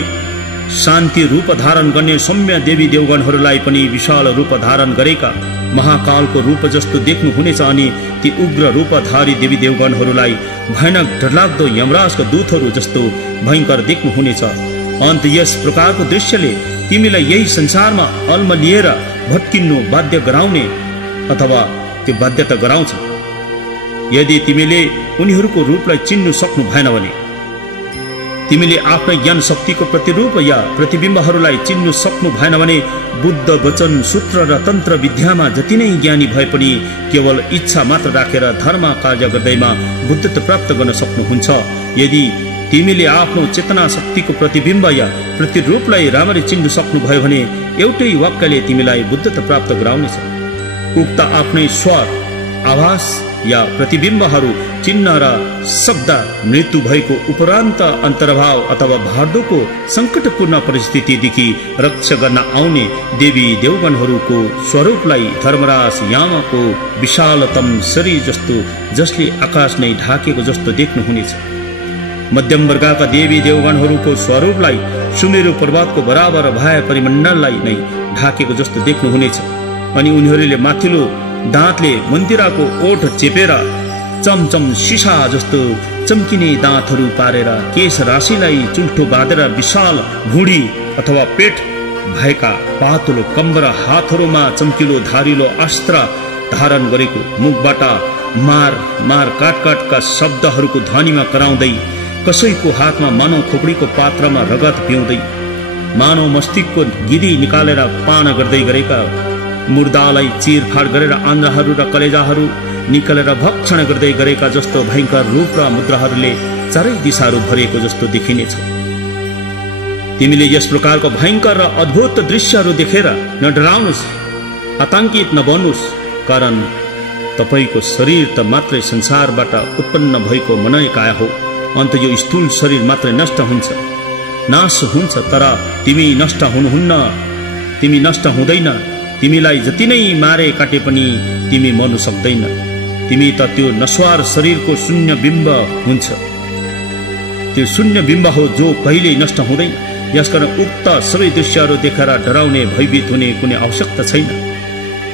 शान्ति रूप धारण गर्ने सौम्य देवी देवगणहरूलाई पनि विशाल रूप धारण गरेका महाकालको रूप जस्तो देख्नु हुनेछ अनि ती उग्र रूपधारी देवी देवगणहरूलाई भयानक डरलाग्दो यमराजका दूतहरू जस्तो भयंकर देख्नु हुनेछ। अन्त यस प्रकारको दृश्यले तिमीलाई यही संसारमा अल्मलिएर भट्किनु बाध्य गराउने अथवा त्यो बाध्यता गराउँछ। यदि तिमीले उनीहरूको रूपलाई चिन्नु सक्नु भएन भने तिमीले आफ्नै ज्ञान शक्तिको प्रतिरूप या प्रतिबिम्बहरूलाई चिन्नु सक्नु भएन भने बुद्ध वचन सूत्र र तन्त्र विद्यामा जति नै ज्ञानी भए पनि केवल इच्छा मात्र राखेर धर्म कार्य गर्दैमा बुद्धत्व प्राप्त गर्न सक्नुहुन्छ। यदि तिमीले आफ्नो चेतना शक्तिको प्रतिबिम्ब या प्रतिरूपलाई राम्ररी चिन्नु सक्नुभयो भने एउटै वाक्यले तिमीलाई बुद्धत्व प्राप्त गराउनेछ। उक्त आफ्नै स्वर आवाज या प्रतिबिम्बहरू चिन्ह र शब्द मृत्यु भएको उपरान्त अन्तर्भाव अथवा भार्दोको संकटपूर्ण परिस्थितिदेखि रक्षा गर्न आउने देवी देवगणहरूको स्वरूपलाई धर्मराज यामको विशालतम शरीर जस्तो जसले आकाश नै ढाकेको जस्तो देख्नुहुनेछ। मध्यम वर्गका देवी देवगणहरूको स्वरूपलाई सुमेरु पर्वतको बराबर भए परिमण्डललाई नै ढाकेको जस्तो देख्नुहुनेछ। अनि उनीहरूले माथिल्लो दाँतले मन्दिराको ओठ चेपेर चमचम सिसा जस्तो चम्किने दाँतहरू पारेर केश राशिलाई चुल्ठो बाँधेर विशाल भुँडी अथवा पेट भएका पातलो कम्बर हातहरूमा चम्किलो धारिलो अस्त्र धारण गरेको मुखबाट मार मार काटकाटका शब्दहरूको ध्वनिमा कराउँदै कसैको हातमा मानव खोपडीको पात्रमा रगत पिउँदै मानव मस्तिष्कको गिरी निकालेर पान गर्दै गरेका मुर्दालाई चिरफाड गरेर आन्द्राहरू र कलेजाहरू निकालेर भक्षण गर्दै गरेका जस्तो भयंकर रूप र मुद्राहरूले चारै दिशाहरू भरिएको जस्तो देखिनेछ। तिमीले यस प्रकारको भयंकर र अद्भुत दृश्यहरू देखेर न डराउनुस्, आतंकित नबन्नुस्, कारण तपाईको शरीर त मात्रै संसारबाट उत्पन्न भएको मनै काया हो। अन्त यो स्थूल शरीर मात्रै नष्ट हुन्छ, नाश हुन्छ, तर तिमी नष्ट हुनुहुन्न, तिमी नष्ट हुँदैन। तिमीलाई जति नै मारे काटे पनि तिमी मर्नु सक्दैन। तिमी त त्यो नश्वर शरीरको शून्य बिम्ब हुन्छ, त्यो शून्य बिम्ब हो जो कहिल्यै नष्ट हुँदैन। यसकारण उक्त सबै दृश्यहरू देखेर डराउने भयभीत हुने कुनै आवश्यकता छैन।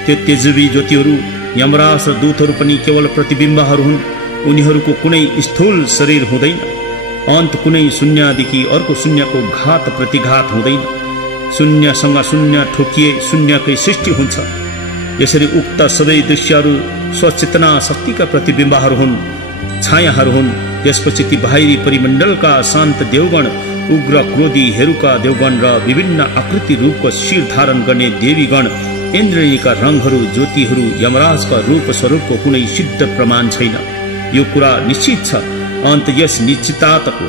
त्यो तेजवी ज्योतिहरू यमराज र दूतहरू पनि केवल प्रतिबिम्बहरू हुन्। उनीहरूको कुनै स्थूल शरीर हुँदैन। अन्त कुनै शून्यदेखि अर्को शून्यको घात प्रतिघात हुँदैन। शून्यसँग शून्य ठोकिए शून्यकै सृष्टि हुन्छ। यसरी उक्त सबै दृश्यहरू स्वचेतना शक्तिका प्रतिबिम्बहरू हुन्, छायाहरू हुन्। त्यसपछि ती बाहिरी परिमण्डलका शान्त देवगण, उग्र क्रोधी हेरुका देवगण र विभिन्न आकृति रूपको शिर धारण गर्ने देवीगण, इन्द्रियका रङहरू, ज्योतिहरू, यमराजका रूप स्वरूपको कुनै सिद्ध प्रमाण छैन। यो कुरा निश्चित छ। अन्त यस निश्चितताको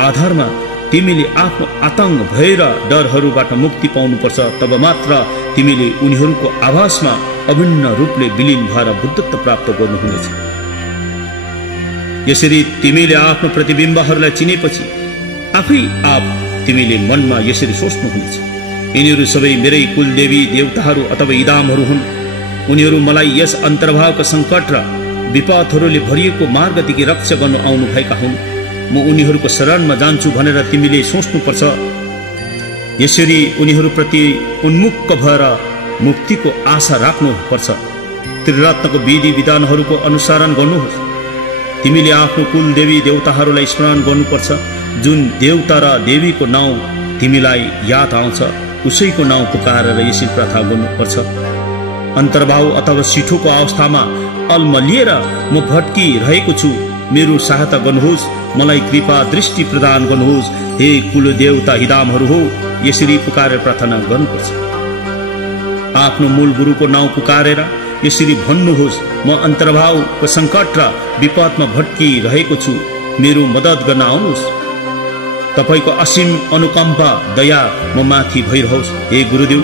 आधारमा तिमीले आफ्नो आतंक भय र डरहरूबाट मुक्ति पाउनुपर्छ। तब मात्र तिमीले उनीहरूको आभासमा अभिन्न रूपले विलीन भएर बुद्धत्व प्राप्त गर्नुहुनेछ। यसरी तिमीले आफ्नो प्रतिबिम्बहरूलाई चिनेपछि आफै आप तिमीले मनमा यसरी सोच्नुहुनेछ, यिनीहरू सबै मेरै कुलदेवी देवताहरू अथवा इदामहरू हुन्। उनीहरू मलाई यस अन्तर्भावका सङ्कट र विपदहरूले भरिएको मार्गदेखि रक्षा गर्नु आउनुभएका हुन्। म उनीहरूको शरणमा जान्छु भनेर तिमीले सोच्नुपर्छ। यसरी उनीहरूप्रति उन्मुख भएर मुक्तिको आशा राख्नुपर्छ। त्रिरत्नको विधि विधानहरूको अनुसरण गर्नुहोस्। तिमीले आफ्नो कुल देवी देवताहरूलाई स्मरण गर्नुपर्छ। जुन देवता र देवीको नाउँ तिमीलाई याद आउँछ उसैको नाउँ पुकारेर यसरी प्रार्थना गर्नुपर्छ। अन्तर्भाव अथवा सिठोको अवस्थामा अल्मलिएर म भट्किरहेको छु, मेरो सहायता गर्नुहोस्, मलाई कृपा दृष्टि प्रदान गर्नुहोस्, हे कुल देवता हिदामहरू हो, यसरी पुकारेर प्रार्थना गर्नुपर्छ। आफ्नो मूल गुरुको नाउँ पुकारेर यसरी भन्नुहोस्, म अन्तर्भावको सङ्कट र विपदमा भट्किरहेको छु, मेरो मद्दत गर्न आउनुहोस्। तपाईको असीम अनुकम्पा दया म माथि भइरहोस्, हे गुरुदेव,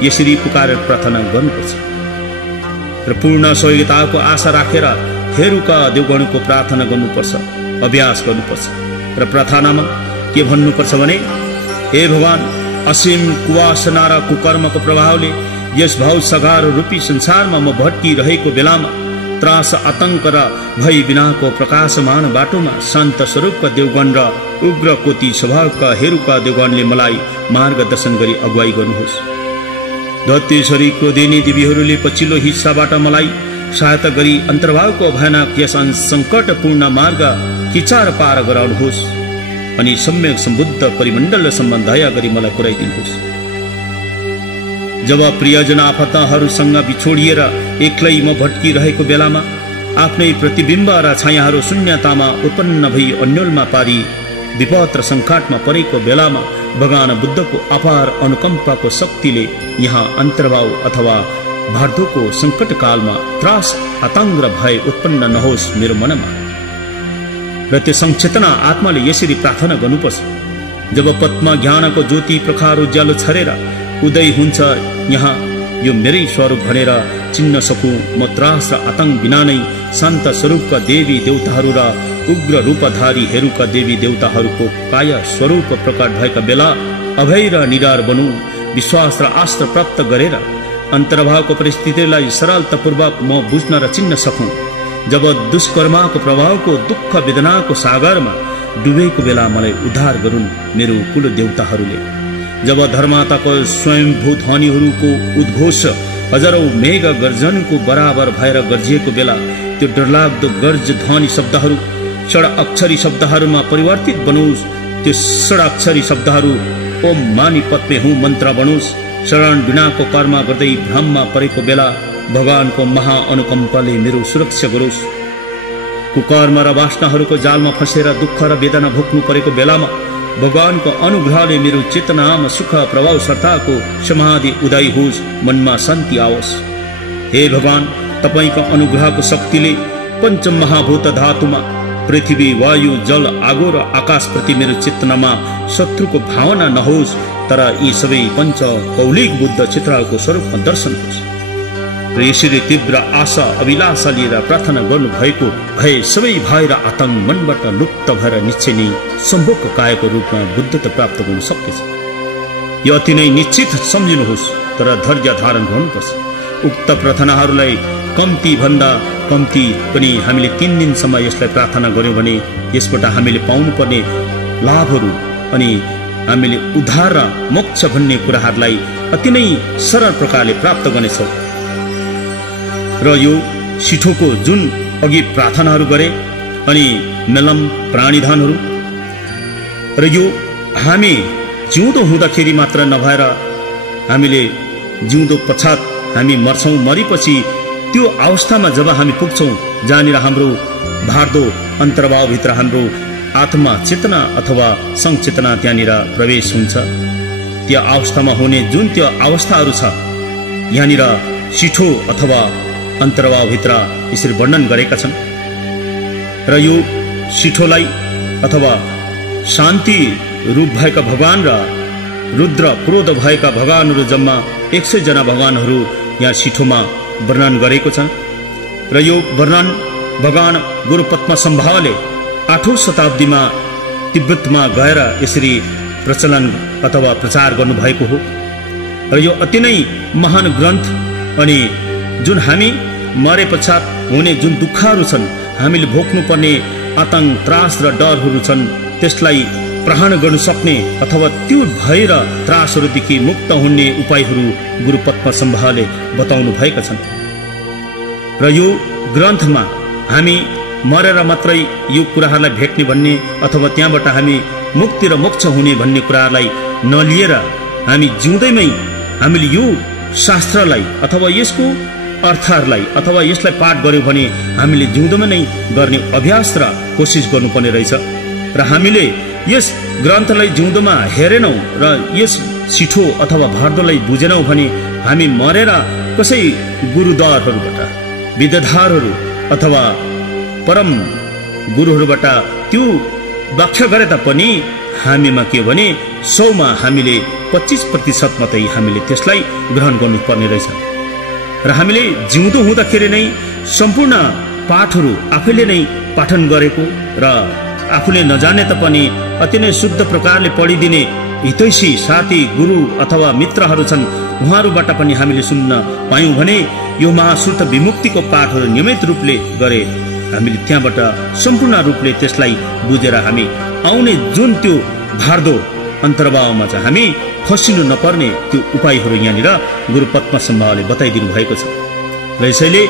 यसरी पुकारेर प्रार्थना गर्नुपर्छ। र पूर्ण सहयोगिताको आशा राखेर हेरुका देवगणको प्रार्थना गर्नुपर्छ। अभ्यास गर्नुपर्छ। र प्रार्थनामा के भन्नुपर्छ भने, हे भगवान, असीम कुवासना र कुकर्मको प्रभावले यस भाव सगार रूपी संसारमा म भट्किरहेको बेलामा त्रास आतंक र भय बिनाको प्रकाशमान बाटोमा शान्त स्वरूपका देवगण र उग्र कोटी स्वभावका हेरुका देवगणले मलाई मार्गदर्शन गरी अगुवाई गर्नुहोस्। धत्तेश्वरीको देनी देवीहरूले पछिल्लो हिस्साबाट मलाई सहायता गरी अन्तर्भावको भयानक यस सङ्कटपूर्ण मार्ग किचार पार गराउनुहोस् अनि सम्यक सम्बुद्ध परिमण्डलसम्म दया गरी मलाई पुर्याइदिनुहोस्। जब प्रियजन आफन्तहरूसँग बिछोडिएर एक्लै म भट्किरहेको बेलामा आफ्नै प्रतिबिम्ब र छायाहरू शून्यतामा उत्पन्न भई अन्योलमा पारी विपद र सङ्कटमा परेको बेलामा भगवान बुद्धको अपार अनुकम्पाको शक्तिले यहाँ अन्तर्भाव अथवा भार्दोको सङ्कटकालमा त्रास आतङ्क र भय उत्पन्न नहोस् मेरो मनमा। र त्यो सङ्चेतना आत्माले यसरी प्रार्थना गर्नुपर्छ, जब पद्म ज्ञानको ज्योति प्रकार उज्यालो छरेर उदय हुन्छ, यहाँ यो मेरै स्वरूप भनेर चिन्न सकूँ। म त्रास र आतङ्क बिना नै शान्त स्वरूपका देवी देवताहरू र उग्र रूपधारी हेरुका देवी देवताहरूको काया स्वरूप प्रकट भएका बेला अभय र निडर बनूँ। विश्वास र आस्था प्राप्त गरेर अन्तर्भावको परिस्थितिलाई सरलतापूर्वक म बुझ्न र चिन्न सकूँ। जब दुष्कर्मको प्रभावको दुःख वेदनाको सागरमा डुबेको बेला मलाई उद्धार गरून् मेरो कुल देवताहरूले। जब धर्माताको स्वयंभू ध्वनिहरूको उद्घोष हजारौं मेघ गर्जनको बराबर भएर गर्जिएको बेला त्यो डरलाग्दो गर्ज ध्वनि शब्दहरू षड अक्षरी शब्दहरूमा परिवर्तित बनोस्। त्यो षड अक्षरी शब्दहरू ओम मानी पद्मे हुँ मन्त्र बनोस्। शरण बिनाको कर्म गर्दै भ्रममा परेको बेला भगवानको महाअनुकम्पाले मेरो सुरक्षा गरोस्। कुकर्म र वासनाहरूको जालमा फँसेर दुःख र वेदना भोग्नु परेको बेलामा भगवानको अनुग्रहले मेरो चेतनामा सुख प्रभाव सत्ताको समाधि उदय होस्, मनमा शान्ति आओस्। हे भगवान, तपाईको अनुग्रहको शक्तिले पञ्च महाभूत धातुमा पृथ्वी वायु जल आगो र आकाशप्रति मेरो चेतनामा शत्रुको भावना नहोस्, तर यी सबै पञ्च कौलिक बुद्ध चित्रको स्वरूपमा दर्शन होस्। र यसरी तीव्र आशा अभिलाषा लिएर प्रार्थना गर्नुभएको भए सबै भय र आतङ्क मनबाट लुप्त भएर निश्चय नै सम्भोग कायको रूपमा बुद्धता प्राप्त गर्न सकिन्छ। यो अति नै निश्चित सम्झिनुहोस्, तर धैर्य धारण गर्नुपर्छ। उक्त प्रार्थनाहरूलाई कम्ती भन्दा कम्ती पनि हामीले 3 दिनसम्म यसलाई प्रार्थना गर्यौं भने यसबाट हामीले पाउनुपर्ने लाभहरू अनि हामीले उद्धार र मोक्ष भन्ने कुराहरूलाई अति नै सरल प्रकारले प्राप्त गर्नेछौँ। र यो सिठोको जुन अघि प्रार्थनाहरू गरे अनि मेलम प्राणीधनहरू र यो हामी जिउँदो हुँदाखेरि मात्र नभएर हामीले जिउँदो पश्चात हामी मर्छौँ, मरेपछि त्यो अवस्थामा जब हामी पुग्छौँ जहाँनिर हाम्रो भार्दो अन्तर्भावभित्र हाम्रो आत्मा चेतना अथवा सङ्चेतना त्यहाँनिर प्रवेश हुन्छ, त्यो अवस्थामा हुने जुन त्यो अवस्थाहरू छ यहाँनिर सिठो अथवा अन्तर्भावभित्र यसरी वर्णन गरेका छन्। र यो सिठोलाई अथवा शान्ति रूप भएका भगवान र रुद्र क्रोध भएका भगवानहरू जम्मा 100 जना भगवानहरू यहाँ सिठोमा वर्णन गरेको छ। र यो वर्णन भगवान गुरु पद्मसम्भवले 8औं शताब्दीमा तिब्बतमा गएर यसरी प्रचलन अथवा प्रचार गर्नुभएको हो। र यो अति नै महान ग्रन्थ अनि जुन हामी मरे पश्चात हुने जुन दुःखहरू छन्, हामीले भोग्नुपर्ने आतङ्क त्रास र डरहरू छन्, त्यसलाई प्रहण गर्न सक्ने अथवा त्यो भय र त्रासहरूदेखि मुक्त हुने उपायहरू गुरु पद्मसम्भवले बताउनु भएका छन्। र यो ग्रन्थमा हामी मरेर मात्रै यो कुराहरूलाई भेट्ने भन्ने अथवा त्यहाँबाट हामी मुक्ति र मोक्ष हुने भन्ने कुराहरूलाई नलिएर हामी जिउँदैमै हामीले यो शास्त्रलाई अथवा यसको अर्थहरूलाई अथवा यसलाई पाठ गर्यौं भने हामीले जिउँदोमा नै गर्ने अभ्यास र कोसिस गर्नुपर्ने रहेछ। र हामीले यस ग्रन्थलाई जिउँदोमा हेरेनौं र यस सिठो अथवा भार्दोलाई बुझेनौं भने हामी मरेर कसै गुरुद्वारहरूबाट विद्याधरहरू अथवा परम गुरुहरूबाट त्यो व्याख्या गरे तापनि हामीमा के भने 100मा हामीले 25% मात्रै हामीले त्यसलाई ग्रहण गर्नुपर्ने रहेछ। र हामीले जिउँदो हुँदाखेरि नै सम्पूर्ण पाठहरू आफैले नै पाठन गरेको र आफूले नजाने तापनि अति नै शुद्ध प्रकारले पढिदिने हितैषी साथी गुरु अथवा मित्रहरू छन्, उहाँहरूबाट पनि हामीले सुन्न पायौँ भने यो महाश्रुत विमुक्तिको पाठहरू नियमित रूपले गरे हामीले त्यहाँबाट सम्पूर्ण रूपले त्यसलाई बुझेर हामी आउने जुन त्यो धार्दो अन्तर्भावमा चाहिँ हामी फसिनु नपर्ने त्यो उपायहरू यहाँनिर गुरु पद्मसम्भावले बताइदिनु भएको छ। र यसैले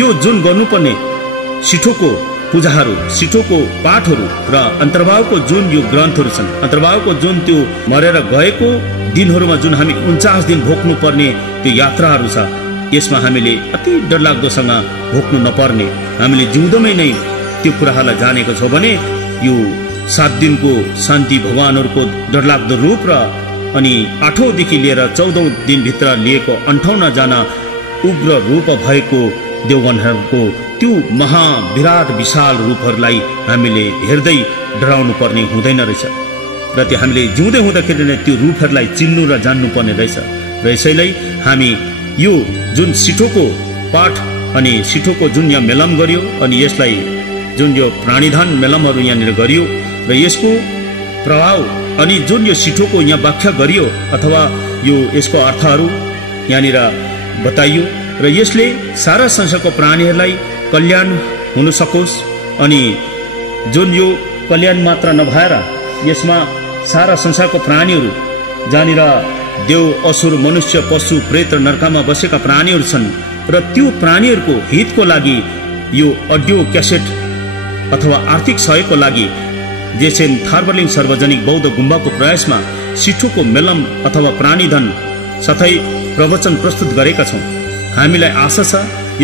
यो जुन गर्नुपर्ने सिठोको पूजाहरू, सिठोको पाठहरू र अन्तर्भावको जुन यो ग्रन्थहरू छन्, अन्तर्भावको जुन त्यो मरेर गएको दिनहरूमा जुन हामी 49 दिन भोग्नु पर्ने त्यो यात्राहरू छ, यसमा हामीले अति डरलाग्दोसँग भोग्नु नपर्ने, हामीले जिउँदोमै नै त्यो कुराहरूलाई जानेको छौँ भने यो 7 दिनको शान्ति भगवानहरूको डरलाग्दो रूप र अनि 8औं देखि लिएर 14औं दिनभित्र लिएको 58 जना उग्र रूप भएको देवगणहरूको त्यो महाविराट विशाल रूपहरूलाई हामीले हेर्दै डराउनु पर्ने हुँदैन रहेछ र त्यो हामीले जिउँदै हुँदाखेरि नै त्यो रूपहरूलाई चिन्नु र जान्नु पर्ने रहेछ। र यसैलाई हामी यो जुन सिठोको पाठ अनि सिठोको जुन यहाँ मेलम गरियो अनि यसलाई जुन यो प्राणीधन मेलमहरू यहाँनिर गरियो र यसको प्रभाव अनि जुन यो सिठोको यहाँ व्याख्या गरियो अथवा यो यसको अर्थहरू यहाँनिर बताइयो र यसले सारा संसारको प्राणीहरूलाई कल्याण हुन सकोस् अनि जुन यो कल्याण मात्र नभएर यसमा सारा संसारको प्राणीहरू जहाँनिर देव असुर मनुष्य पशु प्रेत र नरकमा बसेका प्राणीहरू छन् र त्यो प्राणीहरूको हितको लागि यो अडियो क्यासेट अथवा आर्थिक सहयोगको लागि जेसेन थार्बलिङ सार्वजनिक बौद्ध गुम्बाको प्रयासमा सिठोको मेलम अथवा प्राणीधन साथै प्रवचन प्रस्तुत गरेका छौँ। हामीलाई आशा छ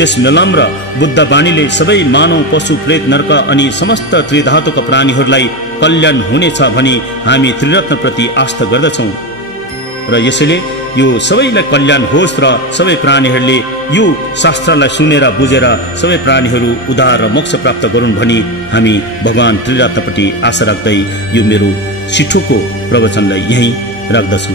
यस मेलम र बुद्ध बाणीले सबै मानव पशु प्रेत नरक अनि समस्त त्रिधातुका प्राणीहरूलाई कल्याण हुनेछ भनी हामी त्रिरत्नप्रति आस्था गर्दछौँ र यसैले यो सबैलाई कल्याण होस् र सबै प्राणीहरूले यो शास्त्रलाई सुनेर बुझेर सबै प्राणीहरू उद्धार र मोक्ष प्राप्त गरून् भनी हामी भगवान त्रिरत्नप्रति आशा राख्दै यो मेरो सिठोको प्रवचनलाई यहीँ राख्दछु।